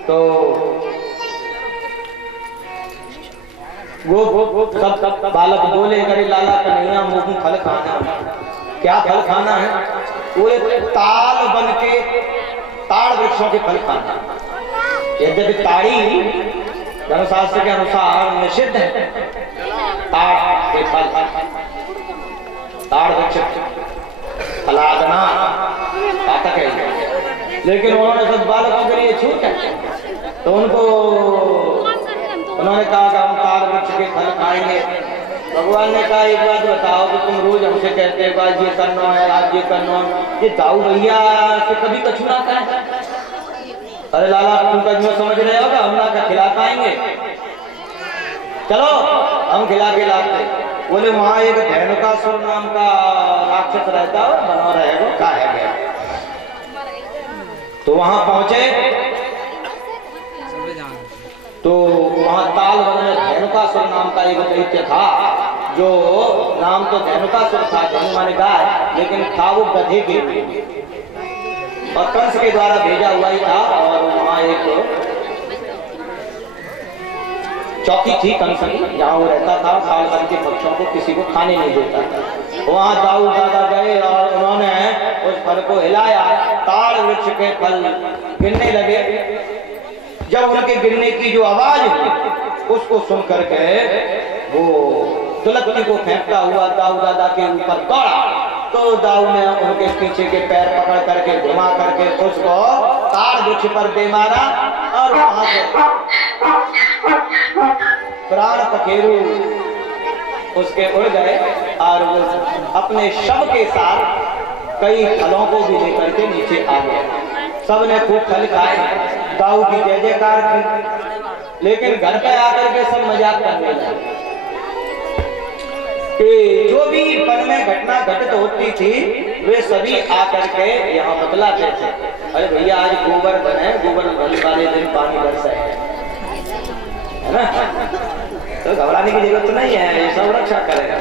तो वो सब बालक बोले, अरे लाला कन्हैया मुझे फल खाना है। क्या फल खाना है? वो ताल बन के ताड़ वृक्षों के फल खाना। यद्यपि ताड़ी धर्मशास्त्र के अनुसार निषिद्ध है, ताड़ के फल, ताड़ वृक्ष फलादना पातक है, लेकिन उन्होंने सब बालकों के लिए छूट है, तो उन्होंने कहा कि हम ताड़ वृक्ष के फल खाएंगे। भगवान ने कहा एक बात बताओ कि तुम रोज हमसे कहते हो आज ये करना है, आज ये करना है, ये दाऊ भैया से कभी कछु ना कहे। अरे लाला तुम कभी समझ रहे हो, हम ना खिला पाएंगे, चलो हम खिला के लाते। बोले वहां एक धेनुकासुर नाम का राक्षस रहता है, बना रहेगा क्या है गया। तो वहां पहुंचे तो वहां ताल वन में धेनुकासुर नाम का एक दैत्य था, जो नाम तो धेनुकासुर था, धेनु माने गाय, लेकिन था वो गधे के, और कंस के द्वारा भेजा हुआ ही था। और वहां एक चौकी थी कंस की, जहाँ वो रहता था, साल भर के पक्षों को किसी को खाने नहीं देता था। वहां दाऊ दादा गए और उन्होंने उस फल को हिलाया, ताड़ वृक्ष के फल गिरने लगे। जब उनके गिरने की जो आवाज हुई, उसको सुन करके वो दुलत्ती को फेंकता हुआ दाऊ दादा के ऊपर दौड़ा, तो दाऊ ने उनके पीछे के पैर पकड़ करके घुमा करके उसको ताड़ वृक्ष पर दे मारा, और वहां से प्राण पखेरु उसके उड़ गए, और वो अपने शव के साथ कई फलों को भी लेकर के नीचे आ गए। सब ने खूब फल खाए, दाऊ की जय जयकार की, लेकिन घर पे आकर के सब मजाक करने लगे कि जो भी वन में घटना घटित होती थी वे सभी आकर के यहाँ बतलाते थे। अरे भैया आज गोबर बने, गोबर बने वाले दिन पानी बरसा है ना, तो घबराने की जरूरत नहीं है, ये सब रक्षा करेगा।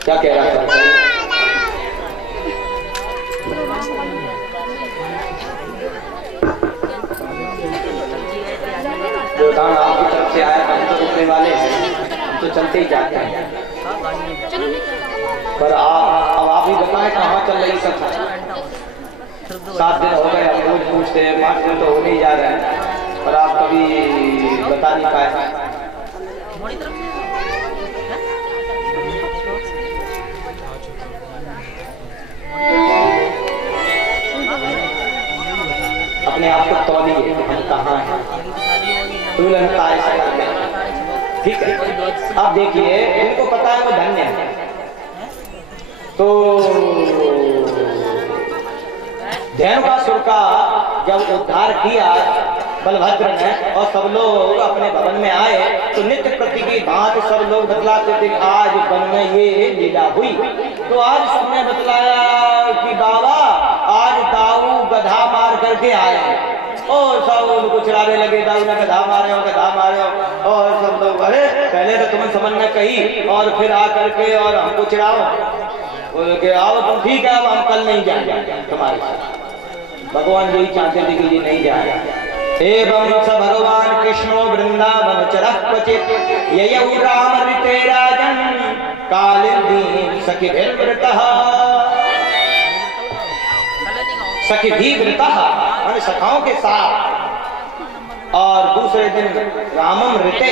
क्या कह रहा था? उदाहरण आपकी तरफ से आया, हम तो रुकने वाले हैं, हम तो चलते ही जाते हैं। पर अब आप ही बताएं कहाँ चल रही कथा? 7 दिन हो गए, हम रोज पूछते हैं, 5 दिन तो हो नहीं जा रहे हैं, पर आप कभी बता नहीं पाए। अपने आप को तौलिए, हम कहाँ हैं, तुलनता ऐसा करते हैं, ठीक है। अब देखिए, इनको पता है वो धन्य है, तो धेनुकासुर का जब उद्धार किया बलभद्र ने और सब लोग अपने भवन में आए, तो नित्य प्रति की भांति सब लोग बतलाते थे आज वन में ये लीला हुई। तो आज सबने बतलाया कि बाबा आज दाऊ गधा मार करके आए, और सब उनको चिढ़ाने लगे, दाऊ ने गधा मारे हो, गधा मारे हो, और सब लोग अरे पहले तो तुम्हें समझ न कही और फिर आ करके और हमको चिढ़ाओ, बोले कि आओ तुम, ठीक है अब हम कल नहीं जाएंगे तुम्हारे साथ। भगवान यही चाहते थे कि ये नहीं जाएगा। एवं स भगवान कृष्णो वृंदावन चरः क्वचित् ययौ राम ऋते राजन् कालिंदी सखिभिर्वृतः। सखिभिर्वृतः माने सखाओं के साथ, और दूसरे दिन रामम ऋते,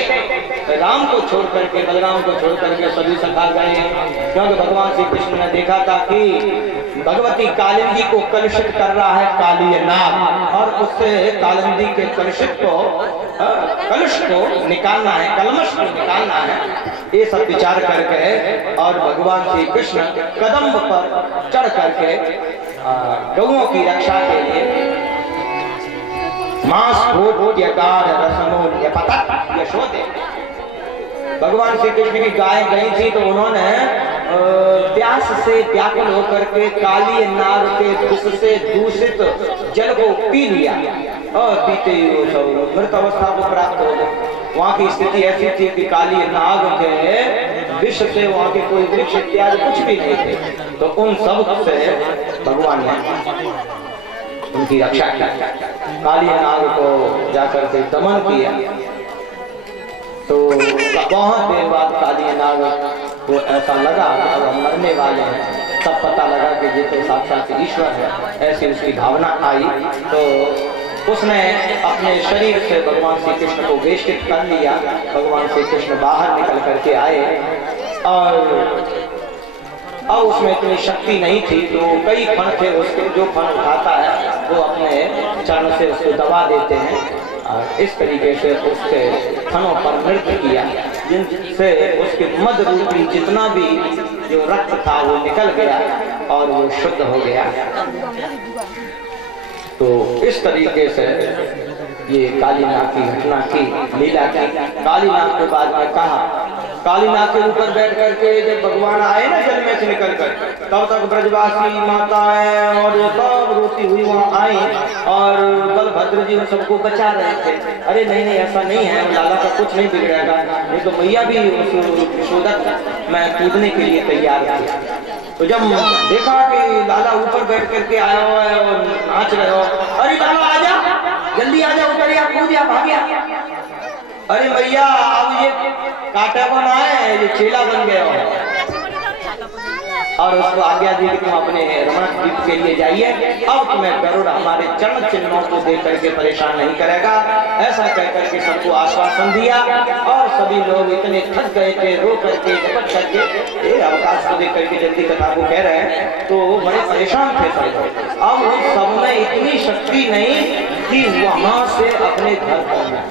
राम को छोड़ करके, बलराम को छोड़ करके सभी सखा गए, क्योंकि भगवान श्री कृष्ण ने देखा था कि भगवती कालिंदी को कलुषित कर रहा है कालीय नाग, और उससे कालिंदी के कलुषित को कलुष को निकालना है, कलमश को निकालना है, ये सब विचार करके और भगवान श्री कृष्ण कदम्ब पर चढ़ करके गौओं की रक्षा के लिए यशोदे, भगवान श्री कृष्ण की गाय गई थी, तो उन्होंने प्यास से व्याकुल होकर के काली नाग के दुख से दूषित जल को पी लिया, और पीते ही सब मृत अवस्था को प्राप्त हो गए। वहाँ की स्थिति ऐसी थी कि काली नाग के विष से वहाँ के कोई वृक्ष इत्यादि कुछ भी नहीं थे, तो उन सब से भगवान ने उनकी रक्षा की, काली नाग को जाकर के दमन किया। तो बहुत देर बाद काली नाग को ऐसा लगा अब हम मरने वाले हैं, तब पता लगा कि ये तो साक्षात ईश्वर है, ऐसी उसकी भावना आई, तो उसने अपने शरीर से भगवान श्री कृष्ण को वेष्टित कर लिया। भगवान श्री कृष्ण बाहर निकल करके आए, और अब उसमें इतनी शक्ति नहीं थी, तो कई फण थे उसके, जो फण उठाता है वो अपने चरण से उसको दबा देते हैं, और इस तरीके से उसके फणों पर नृत्य किया, जिनसे उसके मद रूपी जितना भी जो रक्त था वो निकल गया और वो शुद्ध हो गया। तो इस तरीके से ये कालीनाग की घटना की, लीला की। कालीनाग के बाद में कहा, कालीनाग के ऊपर बैठ करके जब भगवान आए ना जल में से निकल कर, तब तक ब्रजवासी माताएं और सब रोती हुई वहाँ आई, और बलभद्र जी उन सबको बचा रहे थे। अरे नहीं नहीं ऐसा नहीं है, लाला का कुछ नहीं बिगड़ेगा, नहीं तो मैया भी उस शोधक मैं कूदने के लिए तैयार थी। तो जब देखा कि लाला ऊपर बैठ करके आया हुआ है और नाच रहे हो, अरे लाला आजा, जल्दी आजा, उतरिया, कूदिया, भागिया। अरे भैया अब ये काटा बन आए, ये चेला बन गया हो, और उसको आज्ञा दी कि तुम अपने रमण द्वीप के लिए जाइए, अब तुम्हें गरुड़ हमारे चरण चिन्हों को देख करके परेशान नहीं करेगा। ऐसा कह करके सबको आश्वासन दिया, और सभी लोग इतने थक गए थे, रो करके झपट करके अवकाश को देख करके जल्दी कथा को कह रहे हैं, तो बड़े परेशान थे सब। अब उन सब में इतनी शक्ति नहीं कि वहां से अपने घर पहुंचना,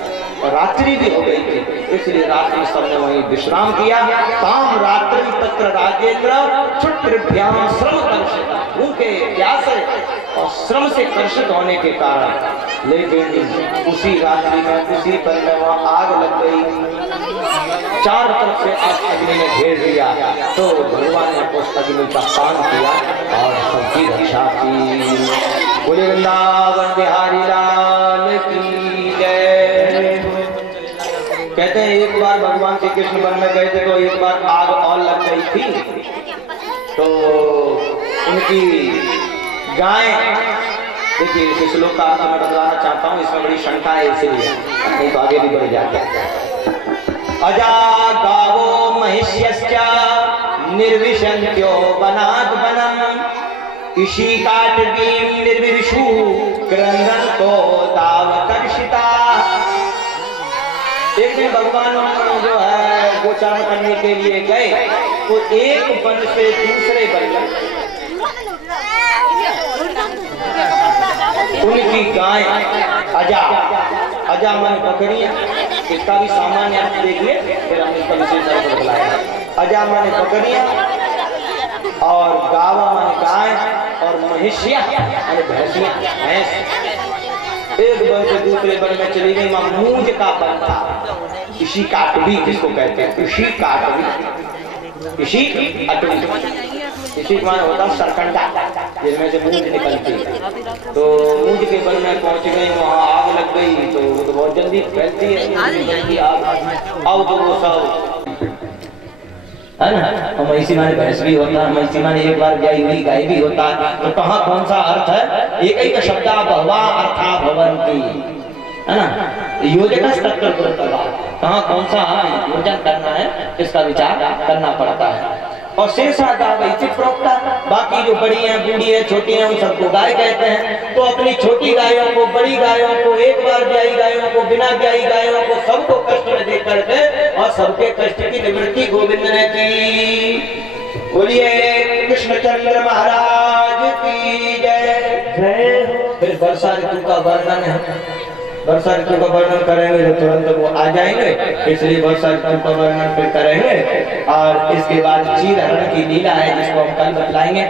रात्रि भी हो गई थी, इसलिए रात्रि सबने वहीं विश्राम किया। ताम रात्रि तत्र राजेंद्र क्षुद्रभ्याम श्रम कर्षित, उनके प्यास और श्रम से कर्षित होने के कारण, लेकिन उसी रात्रि में उसी पल में वहाँ आग लग गई, चारों तरफ से अग्नि ने घेर दिया, तो भगवान ने उस अग्नि का पान किया और सबकी रक्षा की। बोले वृंदावन बिहारी लाल की जय। कहते हैं एक बार भगवान श्री कृष्ण वन में गए थे, तो एक बार आग और लग गई थी, तो उनकी गाय देखिए इस श्लोक का अर्थ मैं बतलाना चाहता हूँ, इसमें बड़ी शंका है इसलिए नहीं तो आगे भी बढ़ जाते हैं। अजा गावो महिष्यश्च निर्विशन्त्यो वनात् वनम् इषि काटवीं निर्विशु क्रन्दन्तो तावकर्षिता। एक दिन भगवान जो है गोचारण करने के लिए गए तो एक वन से दूसरे वन उनकी गाय अजा माने बकरियां, इसका भी सामान्य अर्थ देखिए फिर हम इसका विशेष अर्थ बतलाएंगे। अजा माने बकरियां और गावा माने गाय और महिष्या माने भैंसियां भैंस। एक वन से दूसरे वन में चली गई। मां मूंज का वन था, इसी काटवी जिसको कहते हैं, इसी काटवी, इसी अटवी। इसी माने होता सरकंडा जिसमें से मूंज निकलती है। तो मूंज के वन में पहुंच गई, वहां आग लग गई तो वो तो बहुत जल्दी फैलती है आग। अब तो वो सब है ना, और महिषी माने भैंस भी होता है, महिषी माने एक बार ब्याई हुई गाय भी होता है। तो कहाँ कौन सा अर्थ है? एक ही शब्द बहवा अर्था भवन्ति, है ना, योजना तत्पर करता। कहाँ कौन सा योजन करना है इसका विचार करना पड़ता है। और शेषा गावै प्रोक्ता, बाकी जो बड़ी हैं बूढ़ी हैं छोटी हैं उन सबको गाय कहते हैं। तो अपनी छोटी गायों को, बड़ी गायों को, एक बार ब्याई गायों को, बिना ब्याई गायों को, सबको कष्ट न दे करके और सबके कष्ट की निवृत्ति गोविंद ने की। बोलिए कृष्णचंद्र महाराज की जय। फिर वर्षा ऋतु का वर्णन है। वर्षा ऋतु का वर्णन करेंगे तो तुरंत वो आ जाएंगे, इसलिए वर्षा ऋतु का वर्णन फिर करेंगे। और इसके बाद चीर हरण की लीला है जिसको हम कल बतलाएंगे।